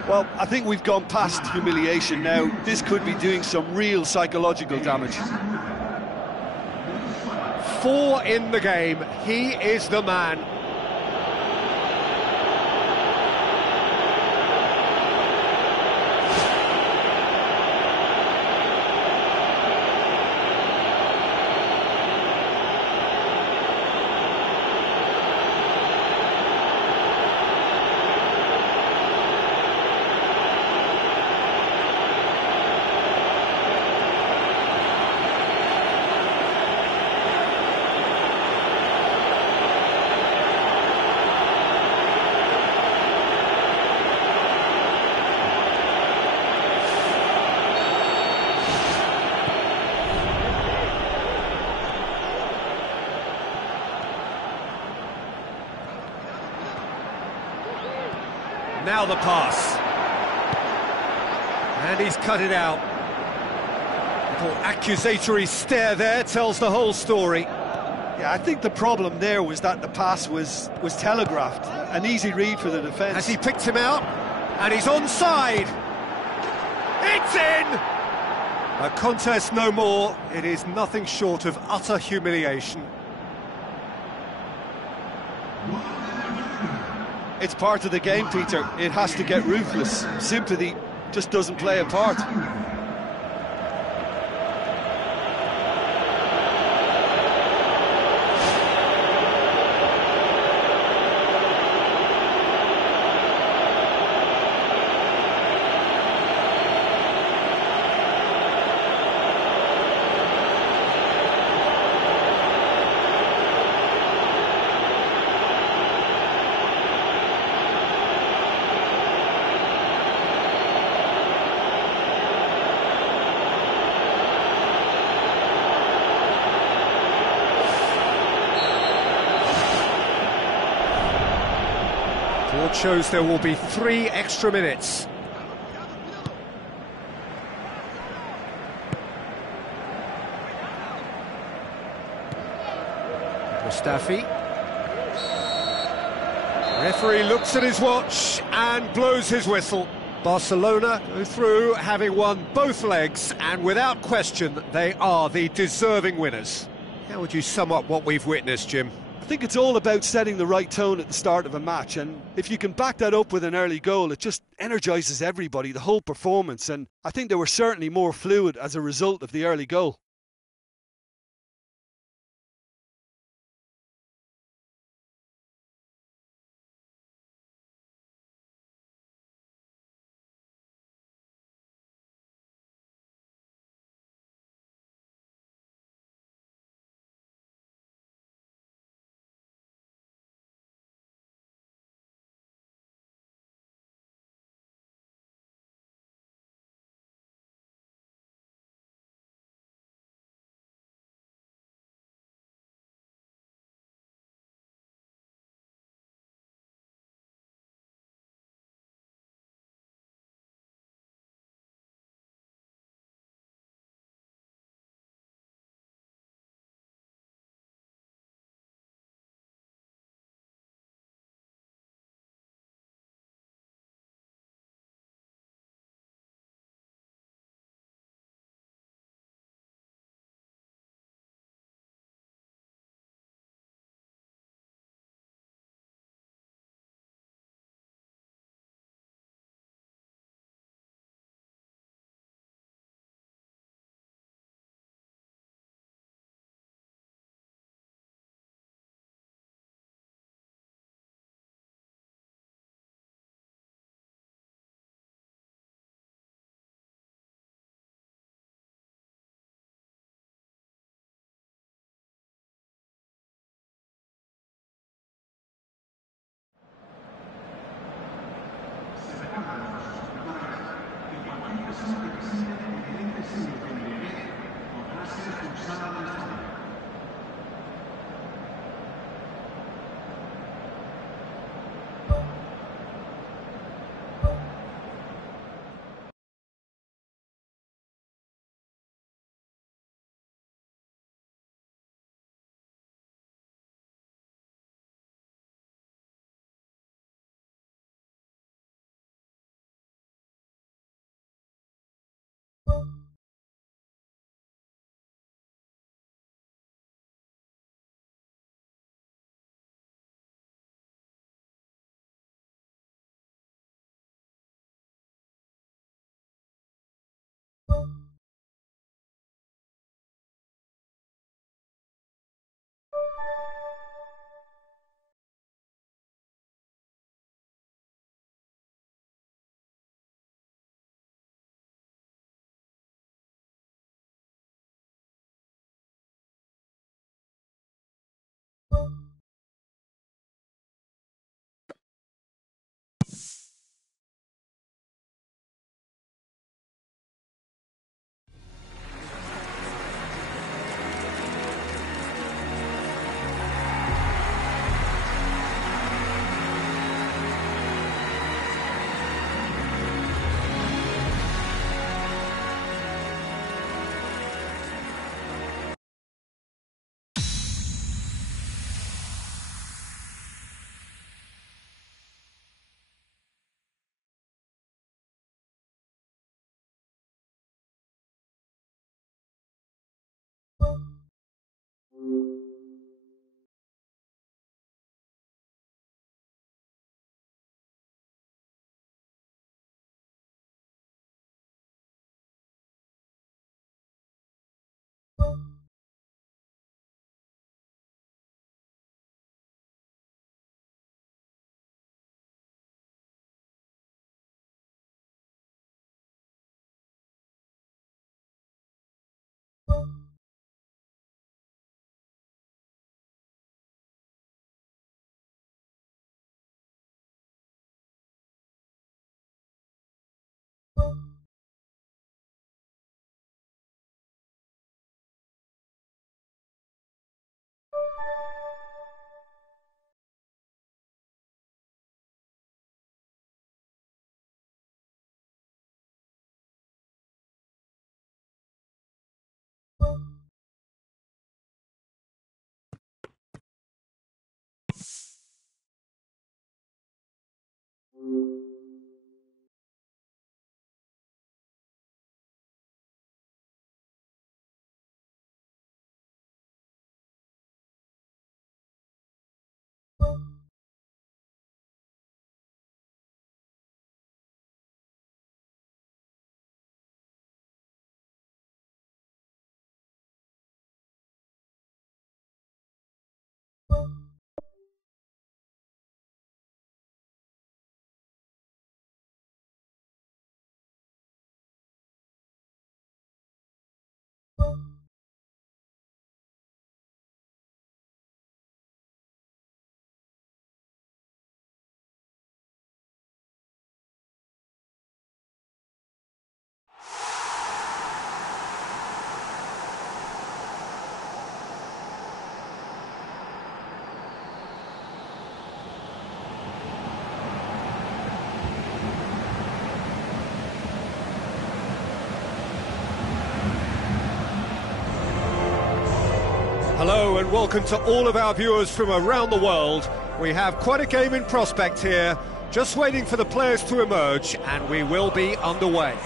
Well, I think we've gone past humiliation now. This could be doing some real psychological damage. 4 in the game. He is the man. Now the pass. And he's cut it out. Little accusatory stare there tells the whole story. Yeah, I think the problem there was that the pass was telegraphed. An easy read for the defence. Has he picked him out? And he's onside. It's in! A contest no more. It is nothing short of utter humiliation. It's part of the game, Peter. It has to get ruthless. Sympathy just doesn't play a part. Board shows there will be 3 extra minutes. Mustafi. Referee looks at his watch and blows his whistle. Barcelona go through having won both legs, and without question they are the deserving winners. How would you sum up what we've witnessed, Jim? I think it's all about setting the right tone at the start of a match, and if you can back that up with an early goal, it just energises everybody, the whole performance, and I think they were certainly more fluid as a result of the early goal. Hello and welcome to all of our viewers from around the world. We have quite a game in prospect here, just waiting for the players to emerge, and we will be underway.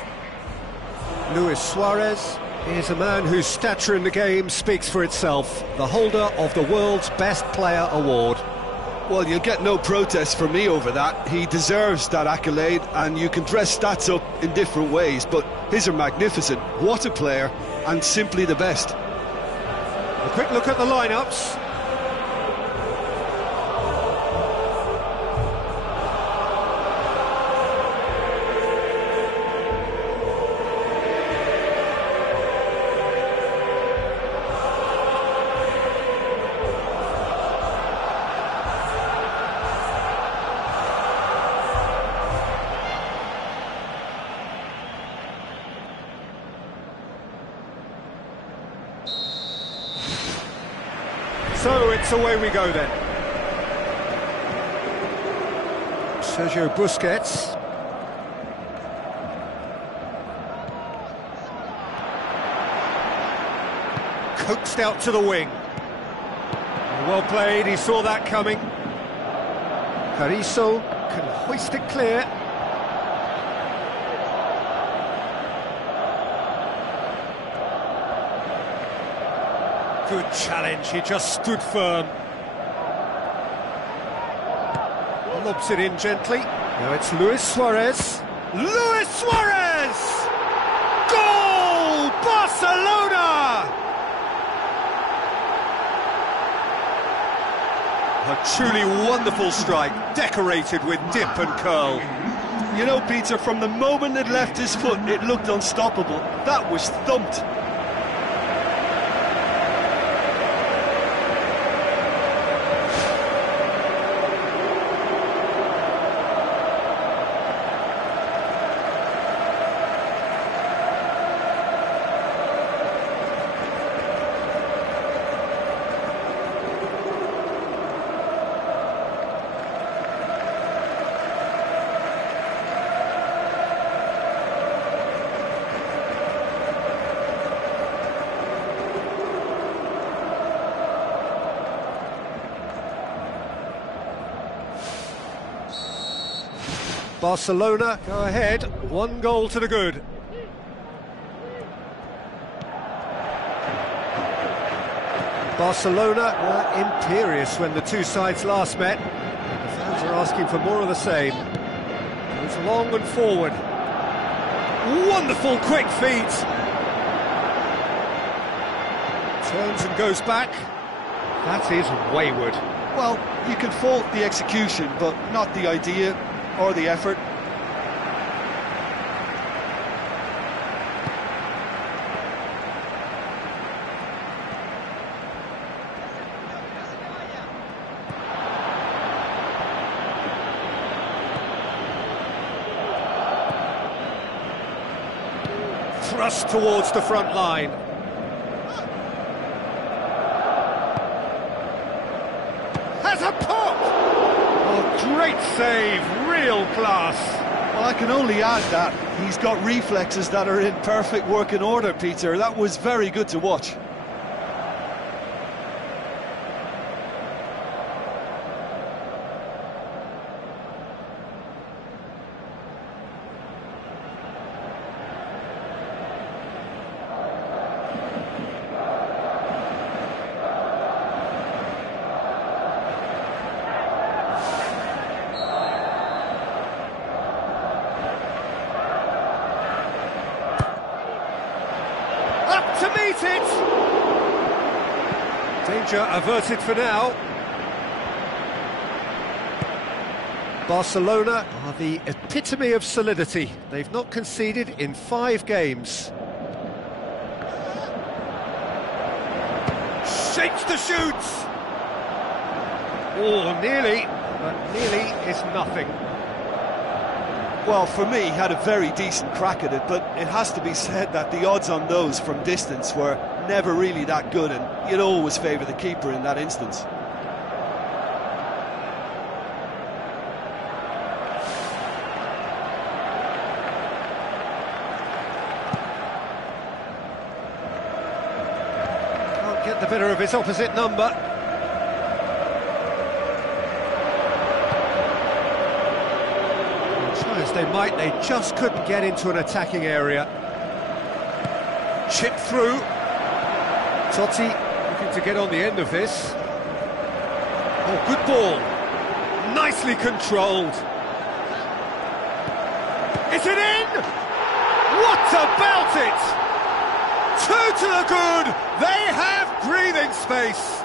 Luis Suarez is a man whose stature in the game speaks for itself, the holder of the world's best player award. Well, you'll get no protest from me over that. He deserves that accolade, and you can dress stats up in different ways, but his are magnificent. What a player, and simply the best. A quick look at the lineups. So it's away we go then. Sergio Busquets. Coaxed out to the wing. Well played, he saw that coming. Carrizo can hoist it clear. Good challenge, he just stood firm. Lobs it in gently. Now it's Luis Suarez. Luis Suarez! Goal! Barcelona! A truly wonderful strike, decorated with dip and curl. You know, Peter, from the moment it left his foot, it looked unstoppable. That was thumped. Barcelona go ahead, 1 goal to the good. Barcelona were imperious when the two sides last met. The fans are asking for more of the same. Moves long and forward. Wonderful quick feet. Turns and goes back. That is wayward. Well, you can fault the execution, but not the idea or the effort. Thrust towards the front line. Has a pop! Oh, great save, real class. Well, I can only add that he's got reflexes that are in perfect working order, Peter. That was very good to watch. To meet it! Danger averted for now. Barcelona are the epitome of solidity. They've not conceded in 5 games. Shakes the shoots! Oh, nearly, but nearly is nothing. Well, for me, he had a very decent crack at it, but it has to be said that the odds on those from distance were never really that good, and you'd always favour the keeper in that instance. Can't get the better of his opposite number. As they might, they just couldn't get into an attacking area. Chip through. Totti looking to get on the end of this. Oh, good ball. Nicely controlled. Is it in? What about it? 2 to the good. They have breathing space.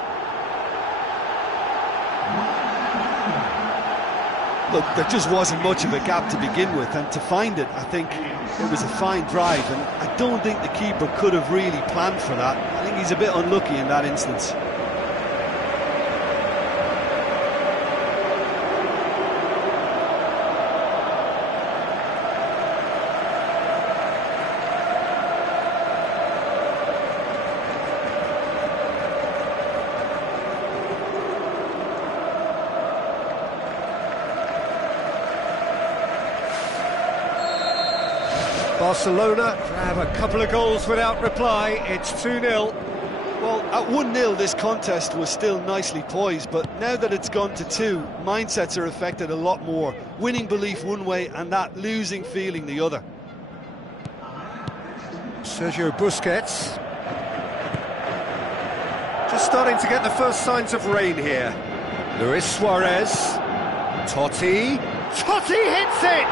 Look, there just wasn't much of a gap to begin with, and to find it, I think it was a fine drive, and I don't think the keeper could have really planned for that. I think he's a bit unlucky in that instance. Barcelona grab a couple of goals without reply. It's 2-0. Well, at 1-0 this contest was still nicely poised, but now that it's gone to 2, mindsets are affected a lot more. Winning belief one way and that losing feeling the other. Sergio Busquets. Just starting to get the first signs of rain here. Luis Suarez. Totti. Totti hits it!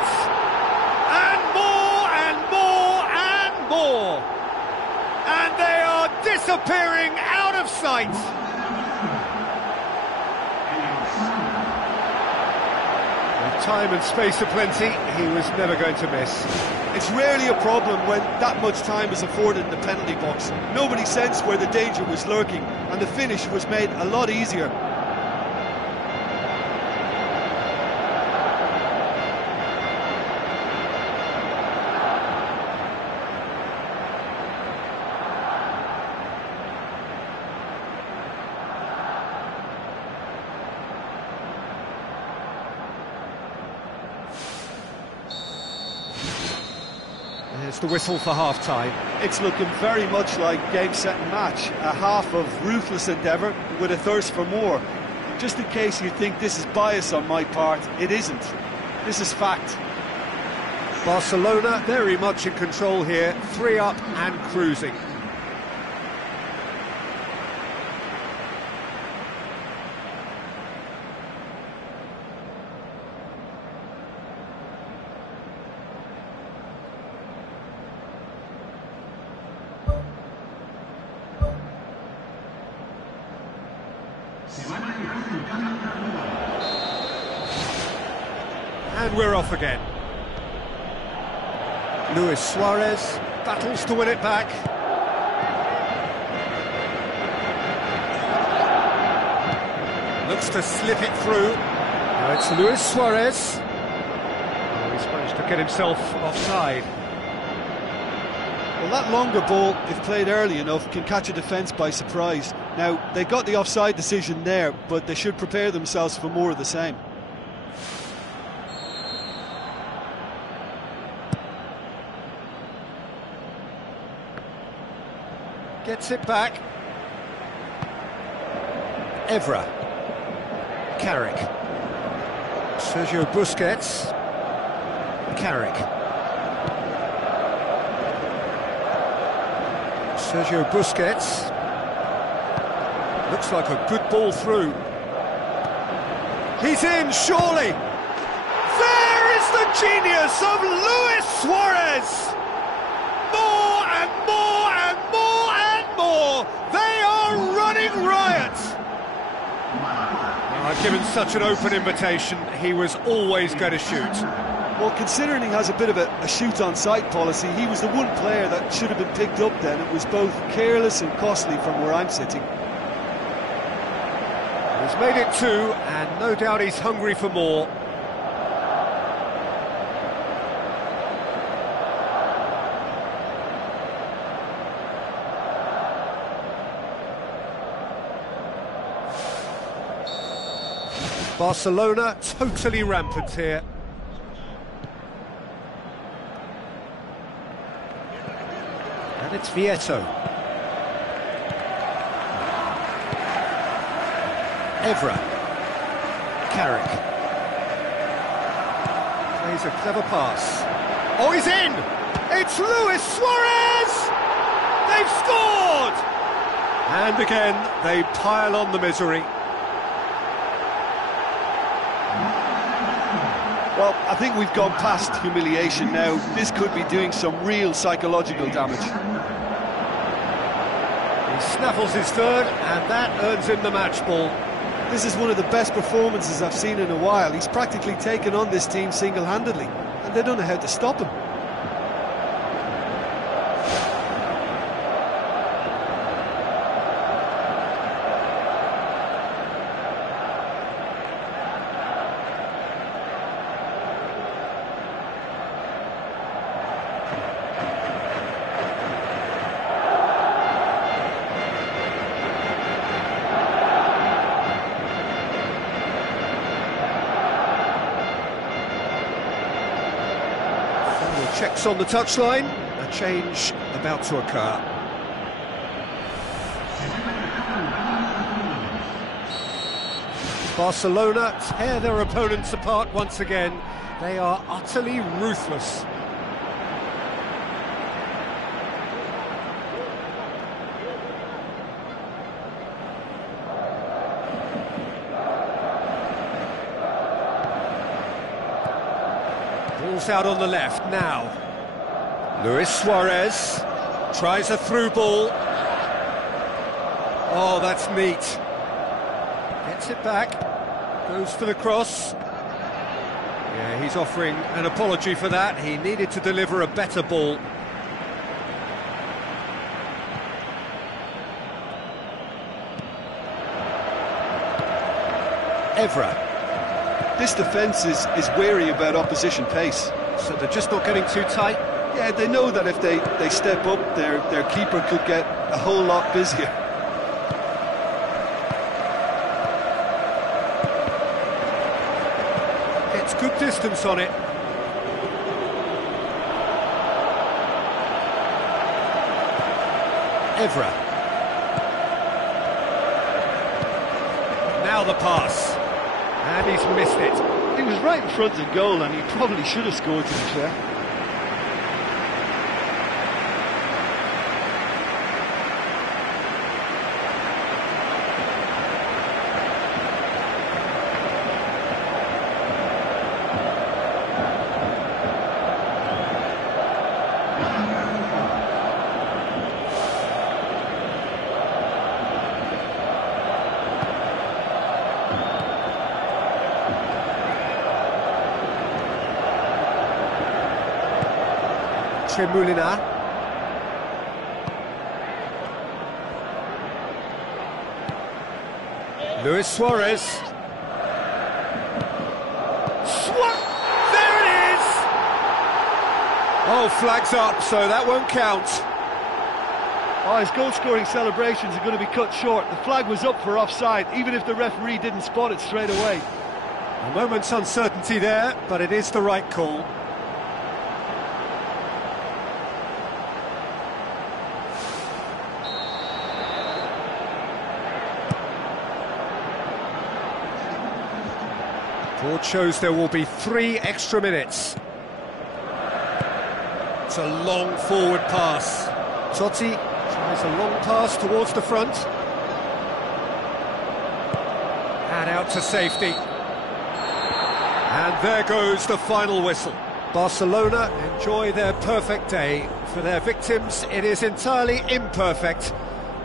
And more and more and more! And they are disappearing out of sight! With time and space aplenty, he was never going to miss. It's rarely a problem when that much time is afforded in the penalty box. Nobody sensed where the danger was lurking, and the finish was made a lot easier. There's the whistle for half-time. It's looking very much like game, set and match. A half of ruthless endeavour with a thirst for more. Just in case you think this is bias on my part, it isn't. This is fact. Barcelona very much in control here, 3 up and cruising. And we're off again. Luis Suarez battles to win it back. Looks to slip it through. Now it's Luis Suarez. Oh, he's managed to get himself offside. Well, that longer ball, if played early enough, can catch a defence by surprise. Now, they got the offside decision there, but they should prepare themselves for more of the same. Gets it back. Evra. Carrick. Sergio Busquets. Carrick. Sergio Busquets. Looks like a good ball through. He's in, surely! There is the genius of Luis Suarez! More and more and more and more! They are running riot! Given such an open invitation, he was always going to shoot. Well, considering he has a bit of a shoot-on-sight policy, he was the one player that should have been picked up then. It was both careless and costly from where I'm sitting. He's made it 2, and no doubt he's hungry for more. Barcelona totally rampant here. And it's Vieto. Evra. Carrick. Plays a clever pass. Oh, he's in! It's Luis Suarez! They've scored! And again, they pile on the misery. Well, I think we've gone past humiliation now. This could be doing some real psychological damage. He snaffles his third, and that earns him the match ball. This is one of the best performances I've seen in a while. He's practically taken on this team single-handedly, and they don't know how to stop him. checks on the touchline. A change about to occur. Barcelona tear their opponents apart once again. They are utterly ruthless. Ball's out on the left now. Luis Suarez tries a through ball. Oh, that's neat. Gets it back, goes for the cross. Yeah, he's offering an apology for that. He needed to deliver a better ball. Evra. This defence is wary about opposition pace. So they're just not getting too tight? Yeah, they know that if they step up, their keeper could get a whole lot busier. Gets good distance on it. Evra. Now the pass. And he's missed it. He was right in front of goal and he probably should have scored, to be fair. Tremulina. Luis Suarez. There it is! Oh, flags up, so that won't count. Oh, his goal-scoring celebrations are going to be cut short. The flag was up for offside, even if the referee didn't spot it straight away. A moment's uncertainty there, but it is the right call. Board shows there will be 3 extra minutes. It's a long forward pass. Totti tries a long pass towards the front. And out to safety. And there goes the final whistle. Barcelona enjoy their perfect day. For their victims, it is entirely imperfect.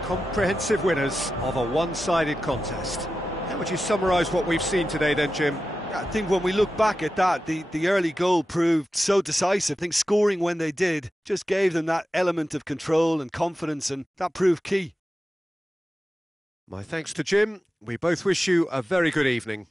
Comprehensive winners of a one-sided contest. How would you summarise what we've seen today then, Jim? I think when we look back at that, the early goal proved so decisive. I think scoring when they did just gave them that element of control and confidence, and that proved key. My thanks to Jim. We both wish you a very good evening.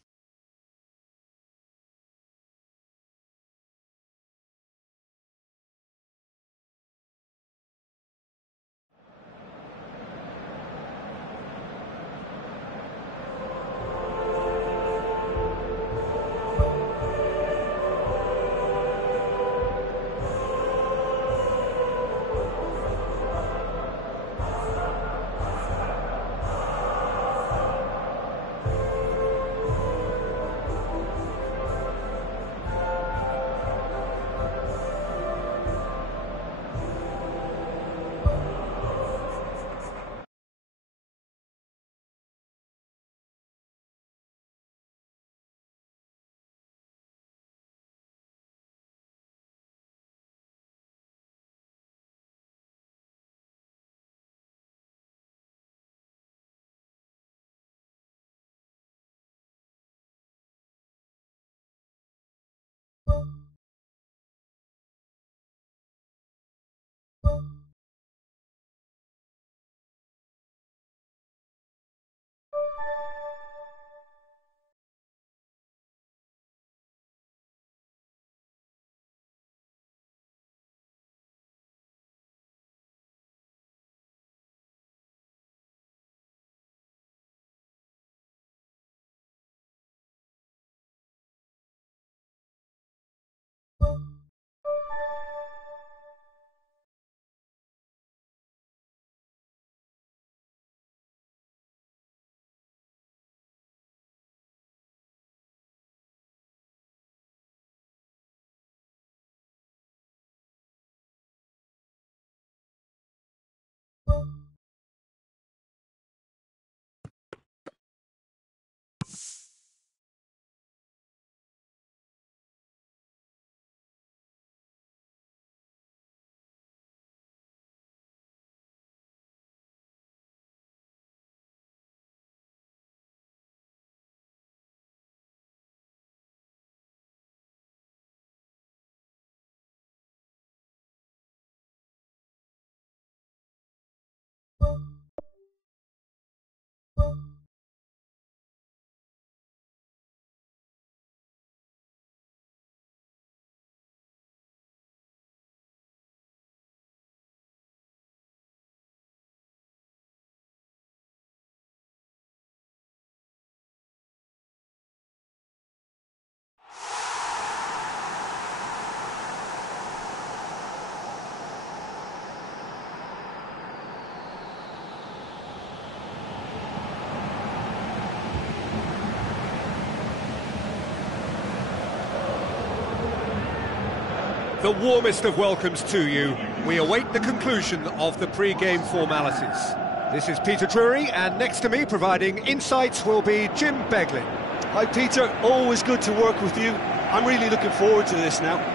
the warmest of welcomes to you. We await the conclusion of the pre-game formalities. This is Peter Drury, and next to me providing insights will be Jim Beglin. Hi Peter, always good to work with you. I'm really looking forward to this now.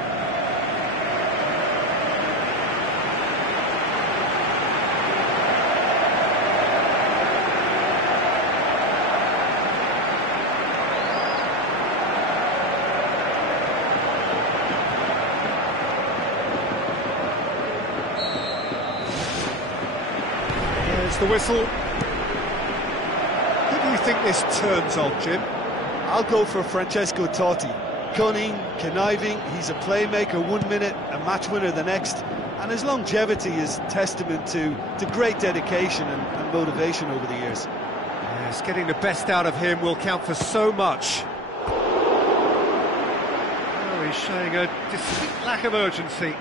The whistle. Who do you think this turns on, Jim? I'll go for Francesco Totti. Cunning, conniving, he's a playmaker 1 minute, a match winner the next, and his longevity is testament to great dedication and motivation over the years. Yes, getting the best out of him will count for so much. Oh, he's showing a distinct lack of urgency.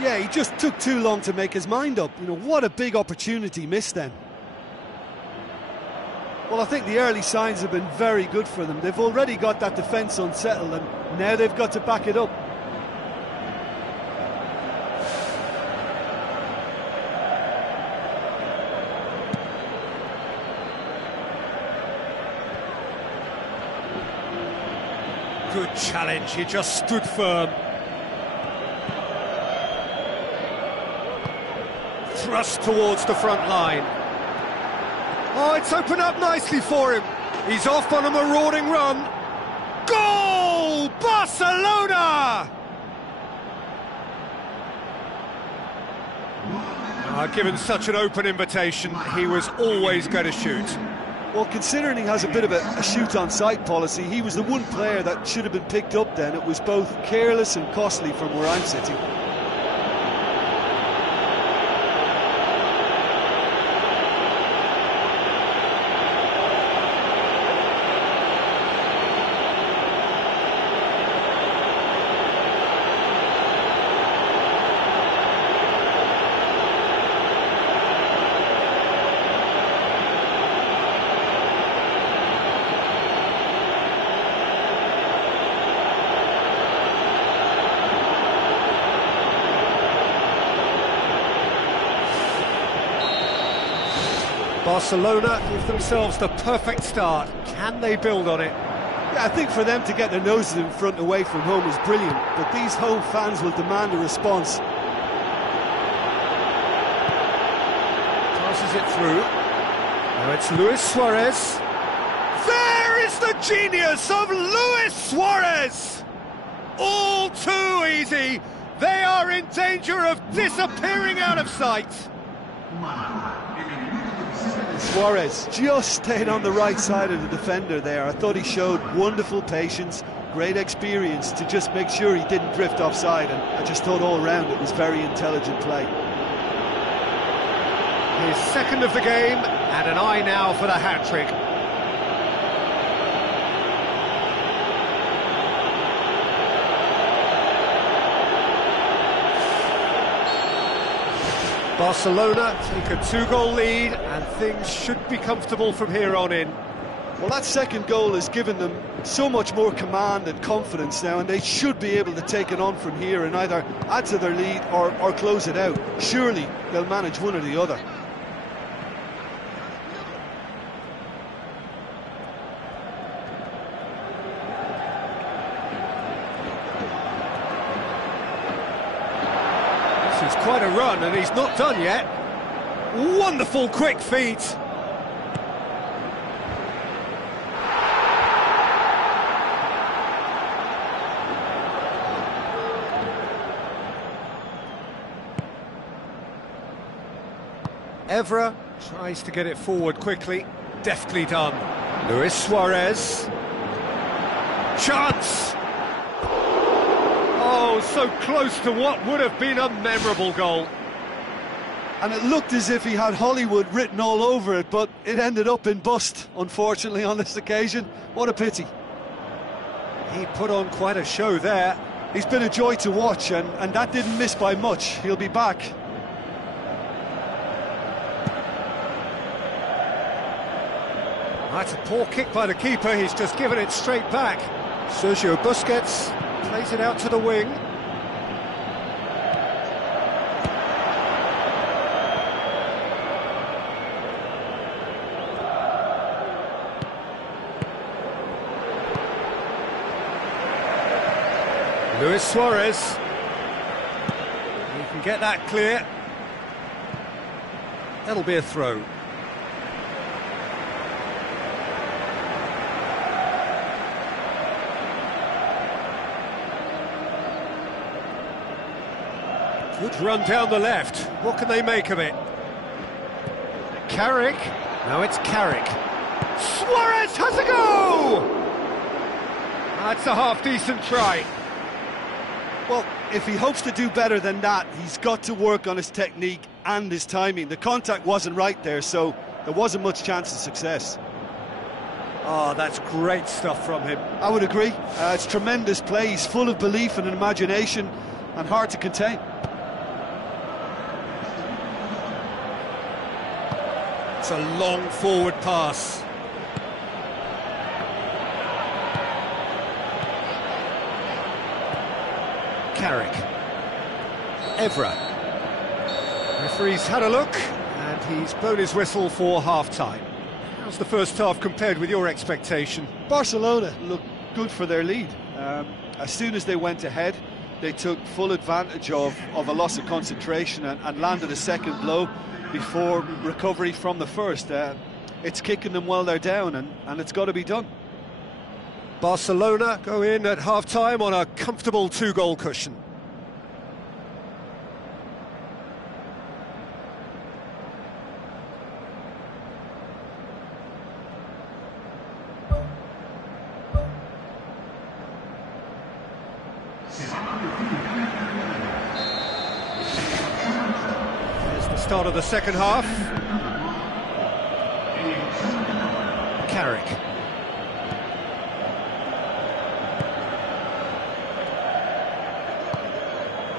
Yeah, he just took too long to make his mind up. You know, what a big opportunity missed then. Well, I think the early signs have been very good for them. They've already got that defence unsettled, and now they've got to back it up. Good challenge, he just stood firm. Thrust towards the front line. Oh, it's opened up nicely for him. He's off on a marauding run. Goal! Barcelona! Given such an open invitation, he was always going to shoot. Well, considering he has a bit of a shoot-on-sight policy, he was the one player that should have been picked up then. It was both careless and costly from where I'm sitting. Barcelona give themselves the perfect start. Can they build on it? Yeah, I think for them to get their noses in front away from home is brilliant, but these home fans will demand a response. Passes it through. Now it's Luis Suarez. There is the genius of Luis Suarez! All too easy. They are in danger of disappearing out of sight. Suarez just stayed on the right side of the defender there. I thought he showed wonderful patience, great experience to just make sure he didn't drift offside, and I just thought all round it was very intelligent play. His second of the game, and an eye now for the hat-trick. Barcelona take a 2-goal lead, and things should be comfortable from here on in. Well, that second goal has given them so much more command and confidence now, and they should be able to take it on from here and either add to their lead or close it out. Surely they'll manage one or the other. It's quite a run, and he's not done yet. Wonderful quick feet. Evra tries to get it forward quickly. Deftly done. Luis Suarez. Chance! Oh, so close to what would have been a memorable goal. And it looked as if he had Hollywood written all over it, but it ended up in bust, unfortunately, on this occasion. What a pity. He put on quite a show there. He's been a joy to watch, and that didn't miss by much. He'll be back. That's a poor kick by the keeper. He's just given it straight back. Sergio Busquets plays it out to the wing. Luis Suarez. He can get that clear. That'll be a throw. Good run down the left. What can they make of it? Carrick. Now it's Carrick. Suarez has a go! That's a half-decent try. Well, if he hopes to do better than that, he's got to work on his technique and his timing. The contact wasn't right there, so there wasn't much chance of success. Oh, that's great stuff from him. I would agree. It's tremendous play. He's full of belief and imagination and hard to contain. It's a long forward pass. Carrick. Evra. Referee's had a look, and he's blown his whistle for half-time. How's the first half compared with your expectation? Barcelona looked good for their lead. As soon as they went ahead, they took full advantage of a loss of concentration and landed a second blow before recovery from the first. It's kicking them while they're down, and it's got to be done. Barcelona go in at half-time on a comfortable 2-goal cushion. Here's the start of the second half. Carrick.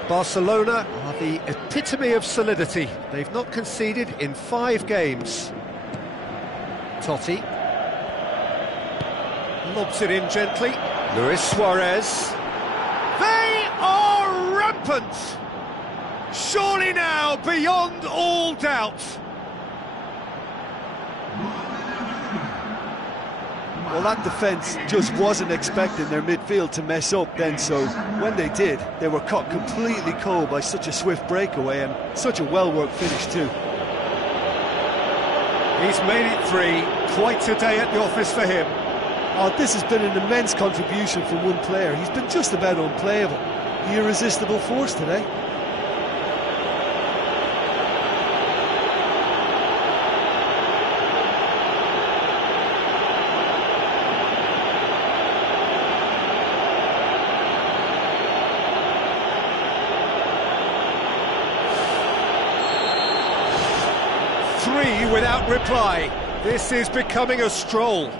Barcelona are the epitome of solidity. They've not conceded in 5 games. Totti. Lobs it in gently. Luis Suarez. They are rampant! Surely now, beyond all doubt. Well, that defence just wasn't expecting their midfield to mess up then, so when they did, they were caught completely cold by such a swift breakaway and such a well-worked finish too. He's made it 3, quite a day at the office for him. Oh, this has been an immense contribution from one player. He's been just about unplayable. The irresistible force today. Without reply. This is becoming a stroll.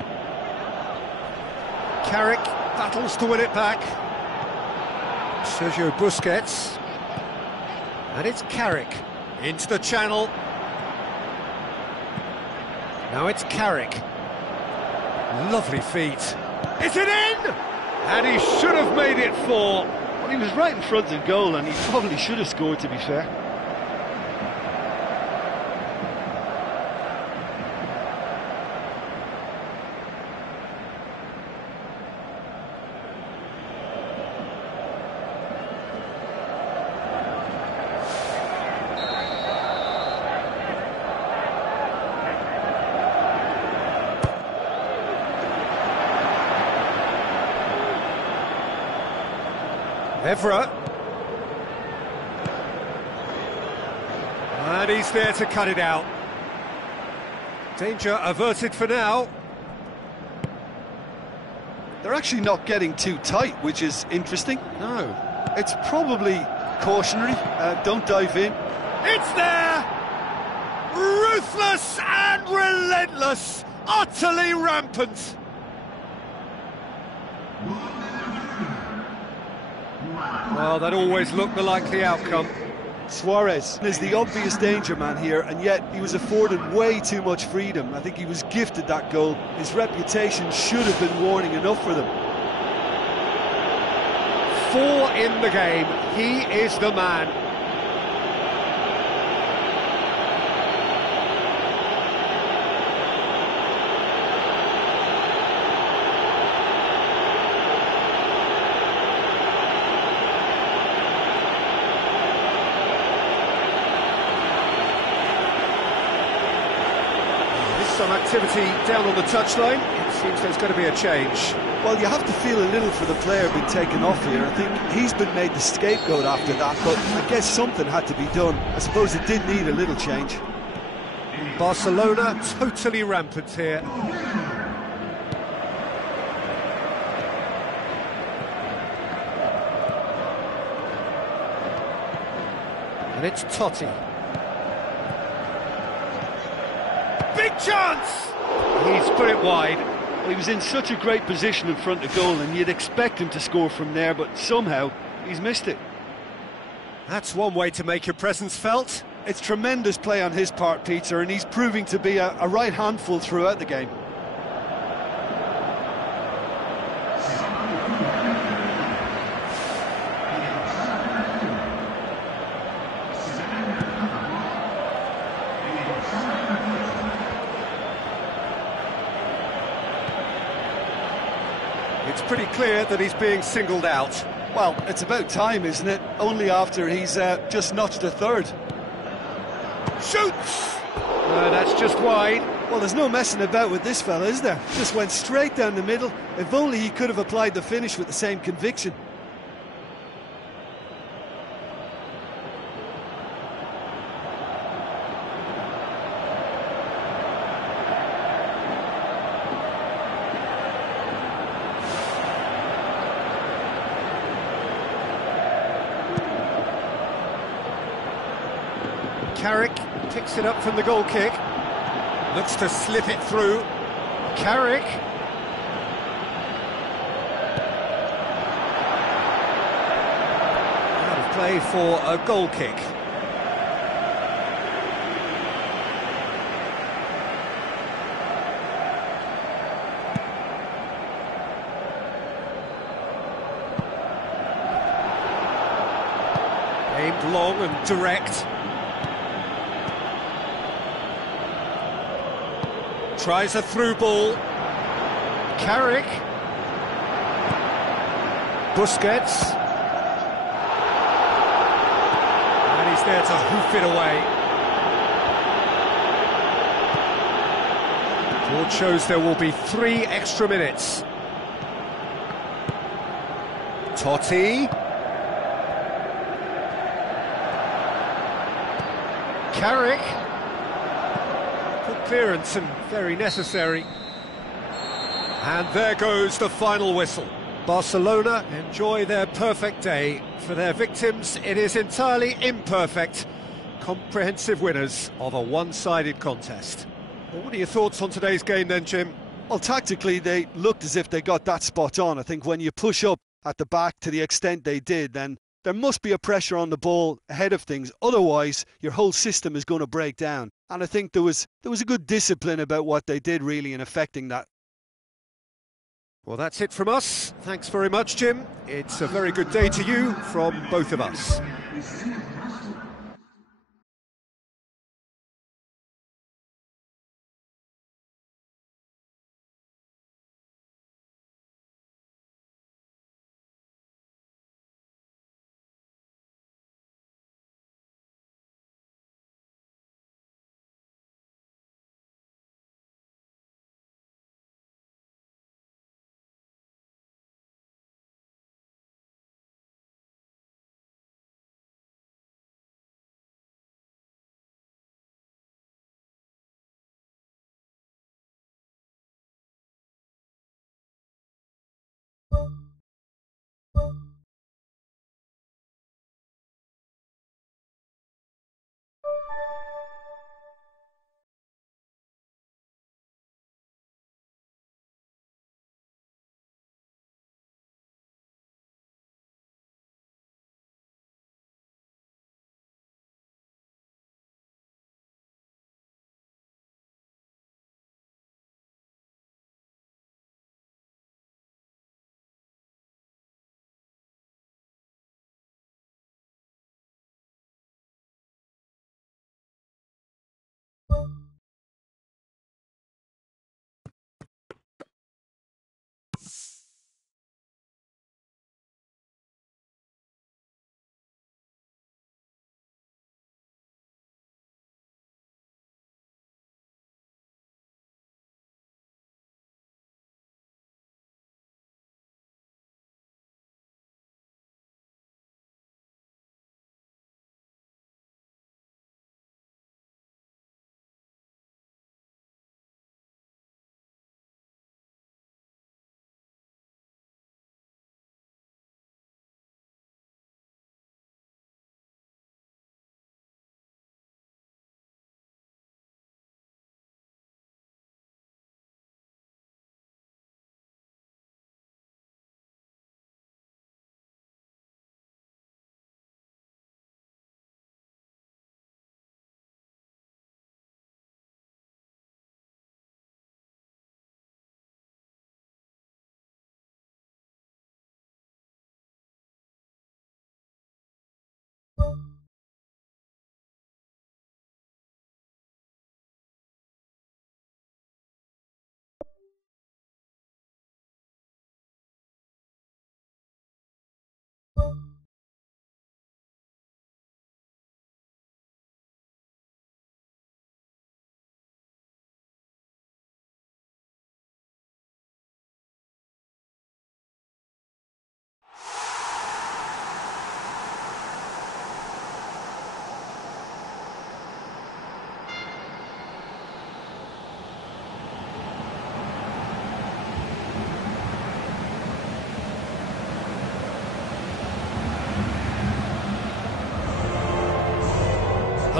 Carrick battles to win it back. Sergio Busquets. And it's Carrick into the channel. Now it's Carrick. Lovely feet. Is it in? And he should have made it 4. Well, he was right in front of goal and he probably should have scored, to be fair. Evra. And he's there to cut it out. Danger averted for now. They're actually not getting too tight, which is interesting. No. It's probably cautionary. Don't dive in. It's there! Ruthless and relentless, utterly rampant. Well, that always looked the likely outcome. Suarez is the obvious danger man here, and yet he was afforded way too much freedom. I think he was gifted that goal. His reputation should have been warning enough for them. 4 in the game. He is the man. some activity down on the touchline. It seems there's going to be a change. Well, you have to feel a little for the player being taken off here. I think he's been made the scapegoat after that, but I guess something had to be done. I suppose it did need a little change. Barcelona totally rampant here. And it's Totti. Big chance! He's put it wide. Well, he was in such a great position in front of goal, and you'd expect him to score from there, but somehow he's missed it. That's one way to make your presence felt. It's tremendous play on his part, Peter, and he's proving to be a right handful throughout the game. It's pretty clear that he's being singled out. Well, it's about time, isn't it? Only after he's just notched a third. Shoots! That's just wide. Well, there's no messing about with this fella, is there? Just went straight down the middle. If only he could have applied the finish with the same conviction. Carrick picks it up from the goal kick. Looks to slip it through. Carrick. Out of play for a goal kick. Aimed long and direct. Tries a through ball. Carrick. Busquets. And he's there to hoof it away. Board shows there will be 3 extra minutes. Totti. Carrick. Good clearance and very necessary. And there goes the final whistle. Barcelona enjoy their perfect day. For their victims, it is entirely imperfect. Comprehensive winners of a one-sided contest. Well, what are your thoughts on today's game then, Jim? Well, tactically, they looked as if they got that spot on. I think when you push up at the back to the extent they did, then there must be a pressure on the ball ahead of things. Otherwise, your whole system is going to break down. And I think there was a good discipline about what they did, really, in affecting that. Well, that's it from us. Thanks very much, Jim. It's a very good day to you from both of us.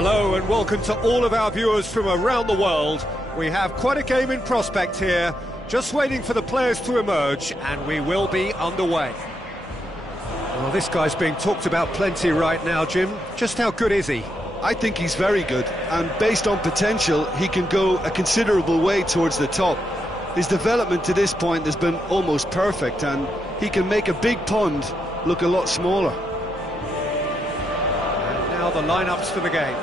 Hello and welcome to all of our viewers from around the world. We have quite a game in prospect here, just waiting for the players to emerge, and we will be underway. Well, this guy's being talked about plenty right now, Jim. Just how good is he? I think he's very good, and based on potential, he can go a considerable way towards the top. His development to this point has been almost perfect, and he can make a big pond look a lot smaller. And now the lineups for the game.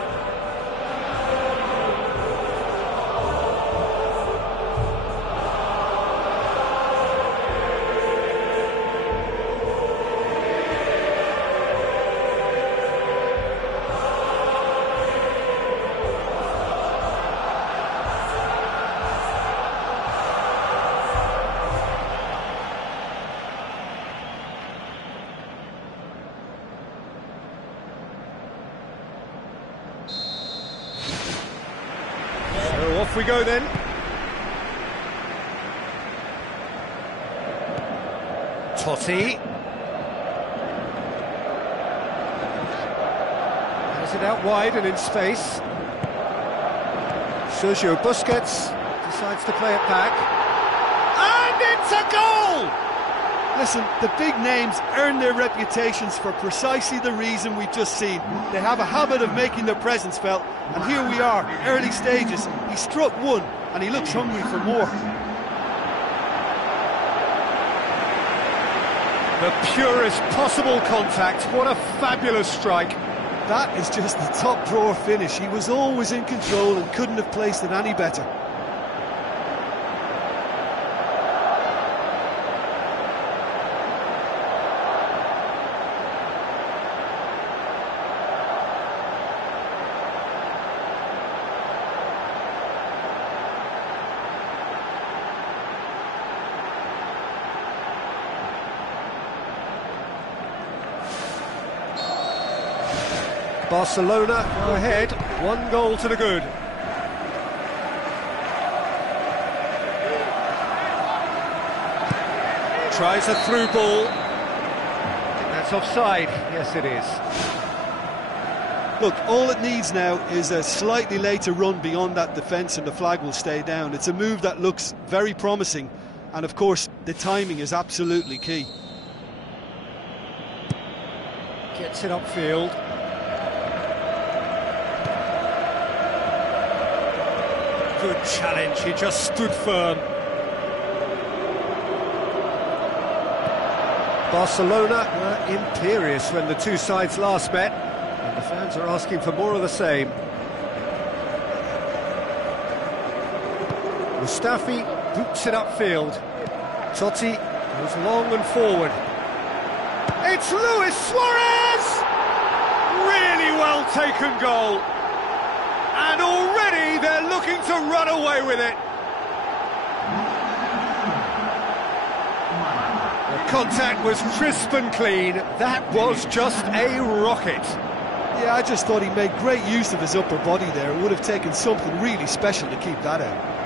Off we go then. Totti. Has it out wide and in space. Sergio Busquets decides to play it back. And it's a goal! Listen, the big names earn their reputations for precisely the reason we've just seen. They have a habit of making their presence felt, and here we are, early stages. He struck one, and he looks hungry for more. The purest possible contact. What a fabulous strike. That is just the top drawer finish. He was always in control and couldn't have placed it any better. Barcelona go ahead, 1 goal to the good. Tries a through ball. I think that's offside. Yes, it is. Look, all it needs now is a slightly later run beyond that defence and the flag will stay down. It's a move that looks very promising, and of course the timing is absolutely key. Gets it upfield. Good challenge, he just stood firm. Barcelona were imperious when the two sides last met, and the fans are asking for more of the same. Mustafi boots it upfield. Totti goes long and forward. It's Luis Suarez! Really well taken goal. And already they're looking to run away with it. The contact was crisp and clean. That was just a rocket. Yeah, I just thought he made great use of his upper body there. It would have taken something really special to keep that out.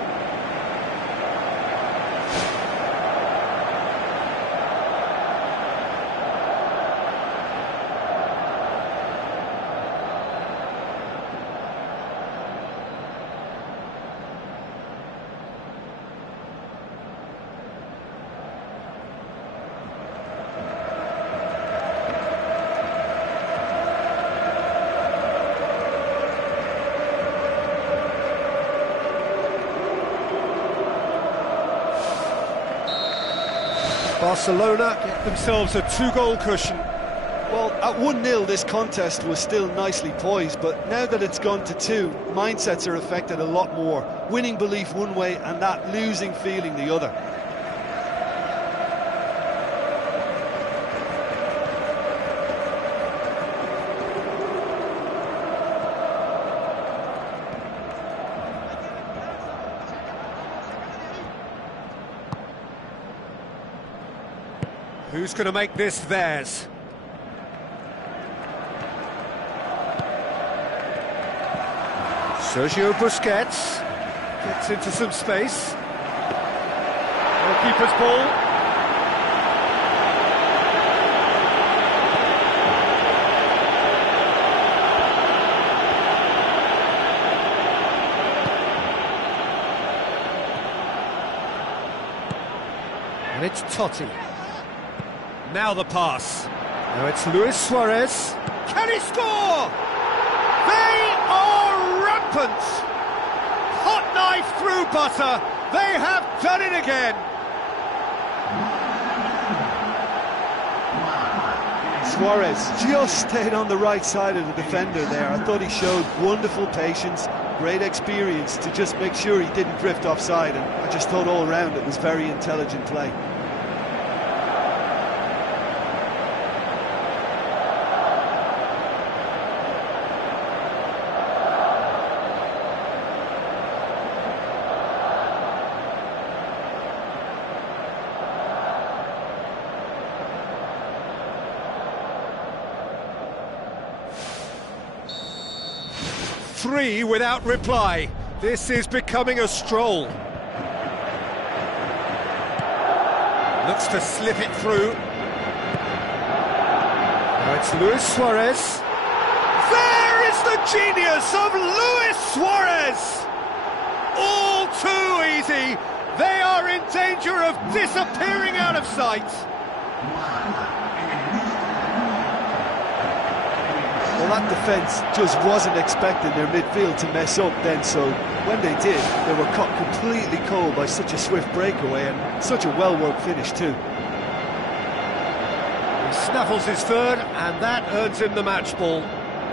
Barcelona get themselves a 2-goal cushion. Well, at 1-0 this contest was still nicely poised, but now that it's gone to 2, mindsets are affected a lot more. Winning belief one way and that losing feeling the other. Who's going to make this theirs? Sergio Busquets gets into some space. Goalkeeper's ball. And it's Totti. Now the pass. Now it's Luis Suarez. Can he score? They are rampant! Hot knife through butter. They have done it again. Suarez just stayed on the right side of the defender there. I thought he showed wonderful patience, great experience to just make sure he didn't drift offside, and I just thought all around it was very intelligent play. Three without reply. This is becoming a stroll. Looks to slip it through. Now it's Luis Suarez. There is the genius of Luis Suarez! All too easy. They are in danger of disappearing out of sight. Well, that defence just wasn't expecting their midfield to mess up then, so when they did, they were caught completely cold by such a swift breakaway and such a well-worked finish too. He snaffles his third, and that earns him the match ball.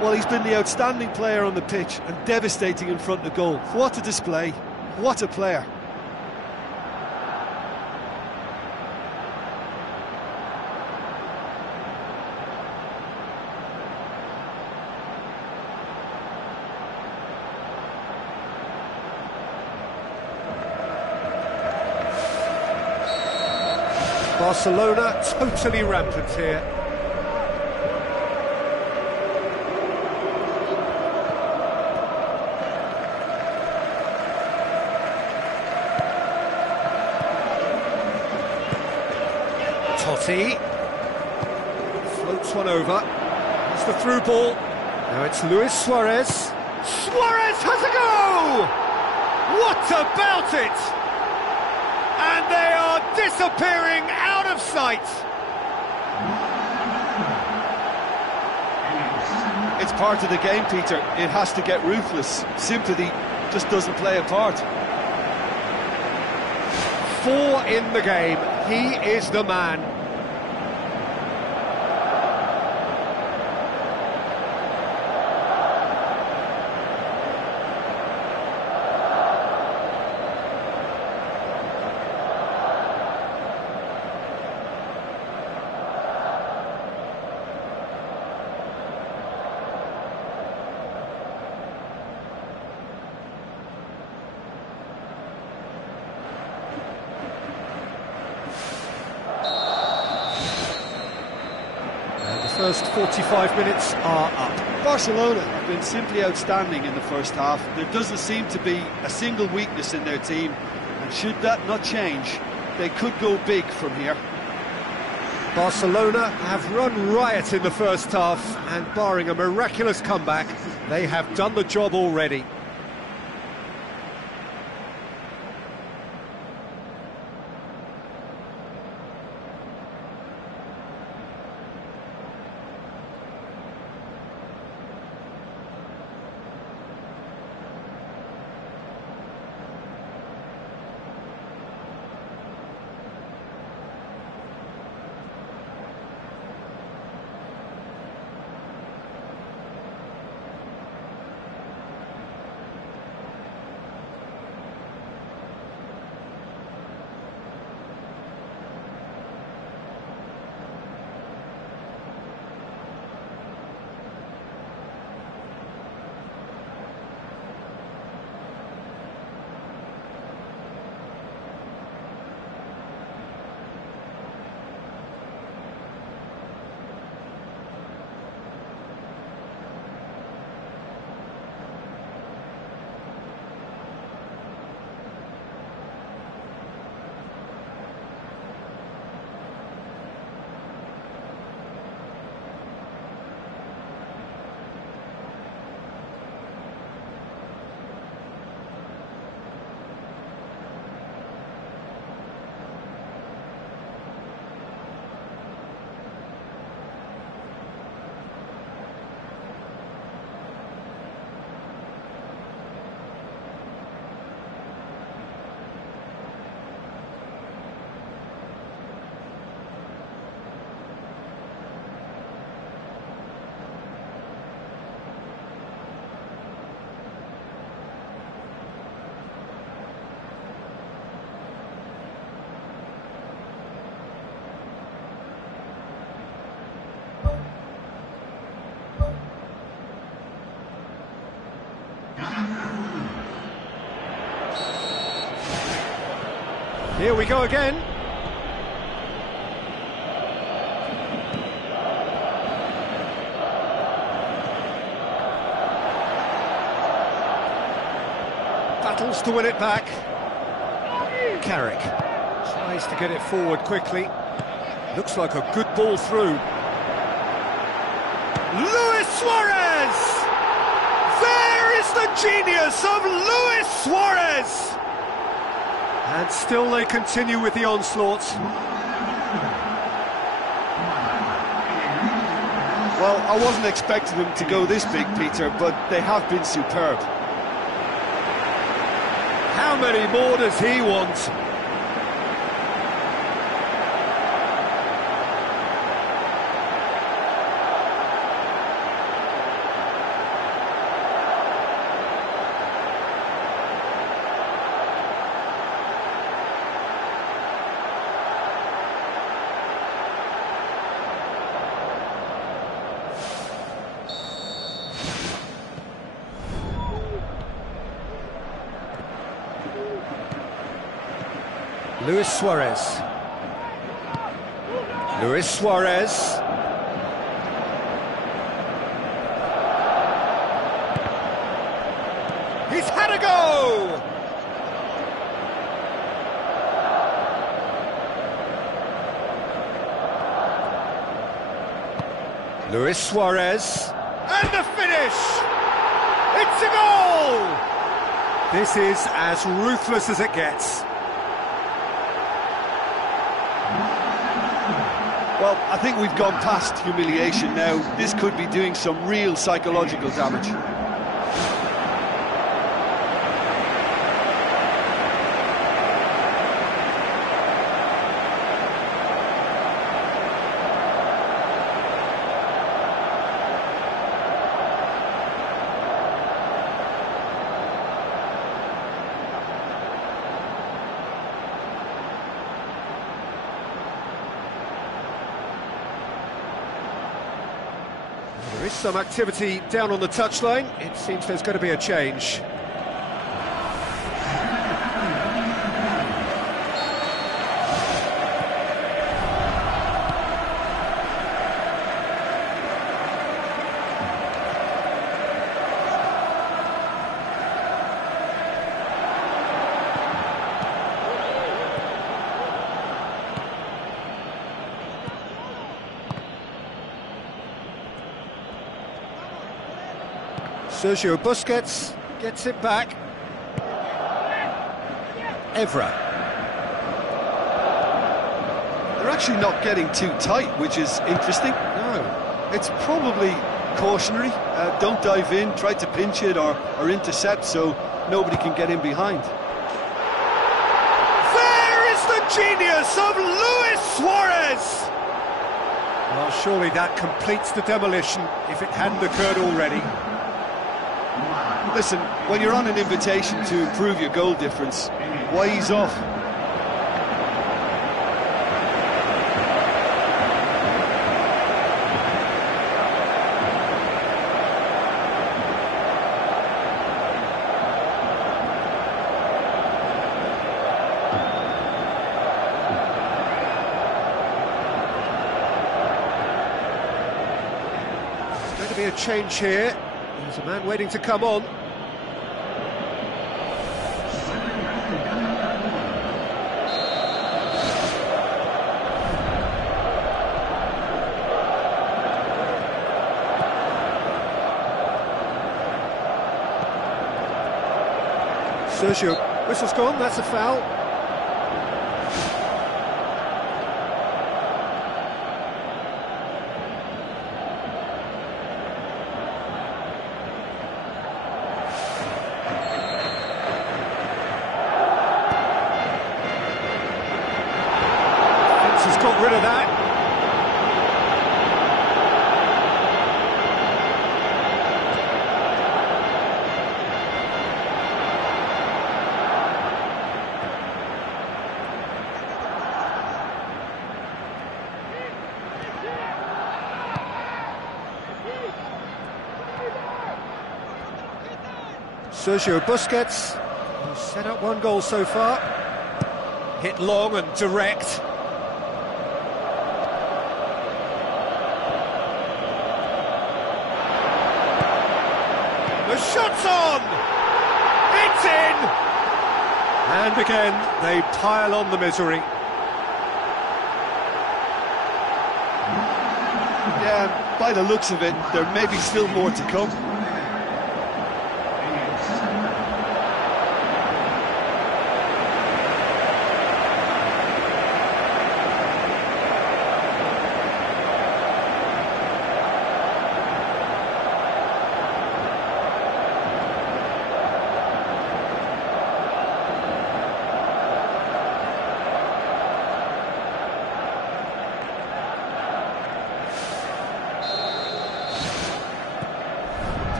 Well, he's been the outstanding player on the pitch and devastating in front of goal. What a display, what a player. Barcelona totally rampant here. Totti floats one over. That's the through ball. Now it's Luis Suarez. Suarez has a go! What about it? And they are disappearing out of sight. It's part of the game, Peter. It has to get ruthless. Sympathy just doesn't play a part. 4 in the game. He is the man. First 45 minutes are up. Barcelona have been simply outstanding in the first half. There doesn't seem to be a single weakness in their team, and should that not change, they could go big from here. Barcelona have run riot in the first half, and barring a miraculous comeback, they have done the job already. Here we go again. Battles to win it back. Carrick tries to get it forward quickly. Looks like a good ball through. Luis Suarez! There is the genius of Luis Suarez! And still they continue with the onslaughts. Well, I wasn't expecting them to go this big, Peter, but they have been superb. How many more does he want? Luis Suarez. Luis Suarez. He's had a go! Luis Suarez. And the finish! It's a goal! This is as ruthless as it gets. Well, I think we've gone past humiliation now. This could be doing some real psychological damage. There is some activity down on the touchline. It seems there's going to be a change. Sergio Busquets gets it back. Evra. They're actually not getting too tight, which is interesting. No. It's probably cautionary. Don't dive in, try to pinch it or intercept so nobody can get in behind. There is the genius of Luis Suarez! Well, surely that completes the demolition if it hadn't occurred already. Listen, when you're on an invitation to improve your goal difference, why ease off? There's going to be a change here. There's a man waiting to come on. Sergio, whistle's gone, that's a foul. Fence has got rid of that. Sergio Busquets, who's set up one goal so far. Hit long and direct. The shot's on! It's in! And again, they pile on the misery. Yeah, by the looks of it, there may be still more to come.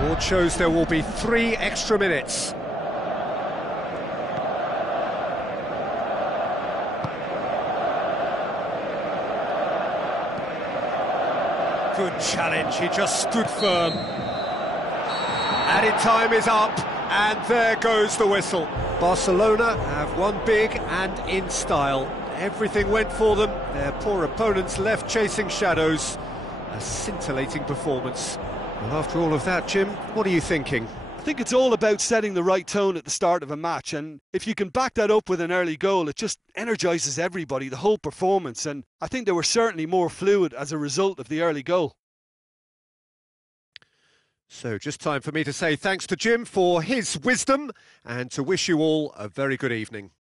Board shows there will be 3 extra minutes. Good challenge, he just stood firm. Added time is up, and there goes the whistle. Barcelona have won big and in style. Everything went for them, their poor opponents left chasing shadows. A scintillating performance. Well, after all of that, Jim, what are you thinking? I think it's all about setting the right tone at the start of a match, and if you can back that up with an early goal, it just energises everybody, the whole performance, and I think they were certainly more fluid as a result of the early goal. So just time for me to say thanks to Jim for his wisdom and to wish you all a very good evening.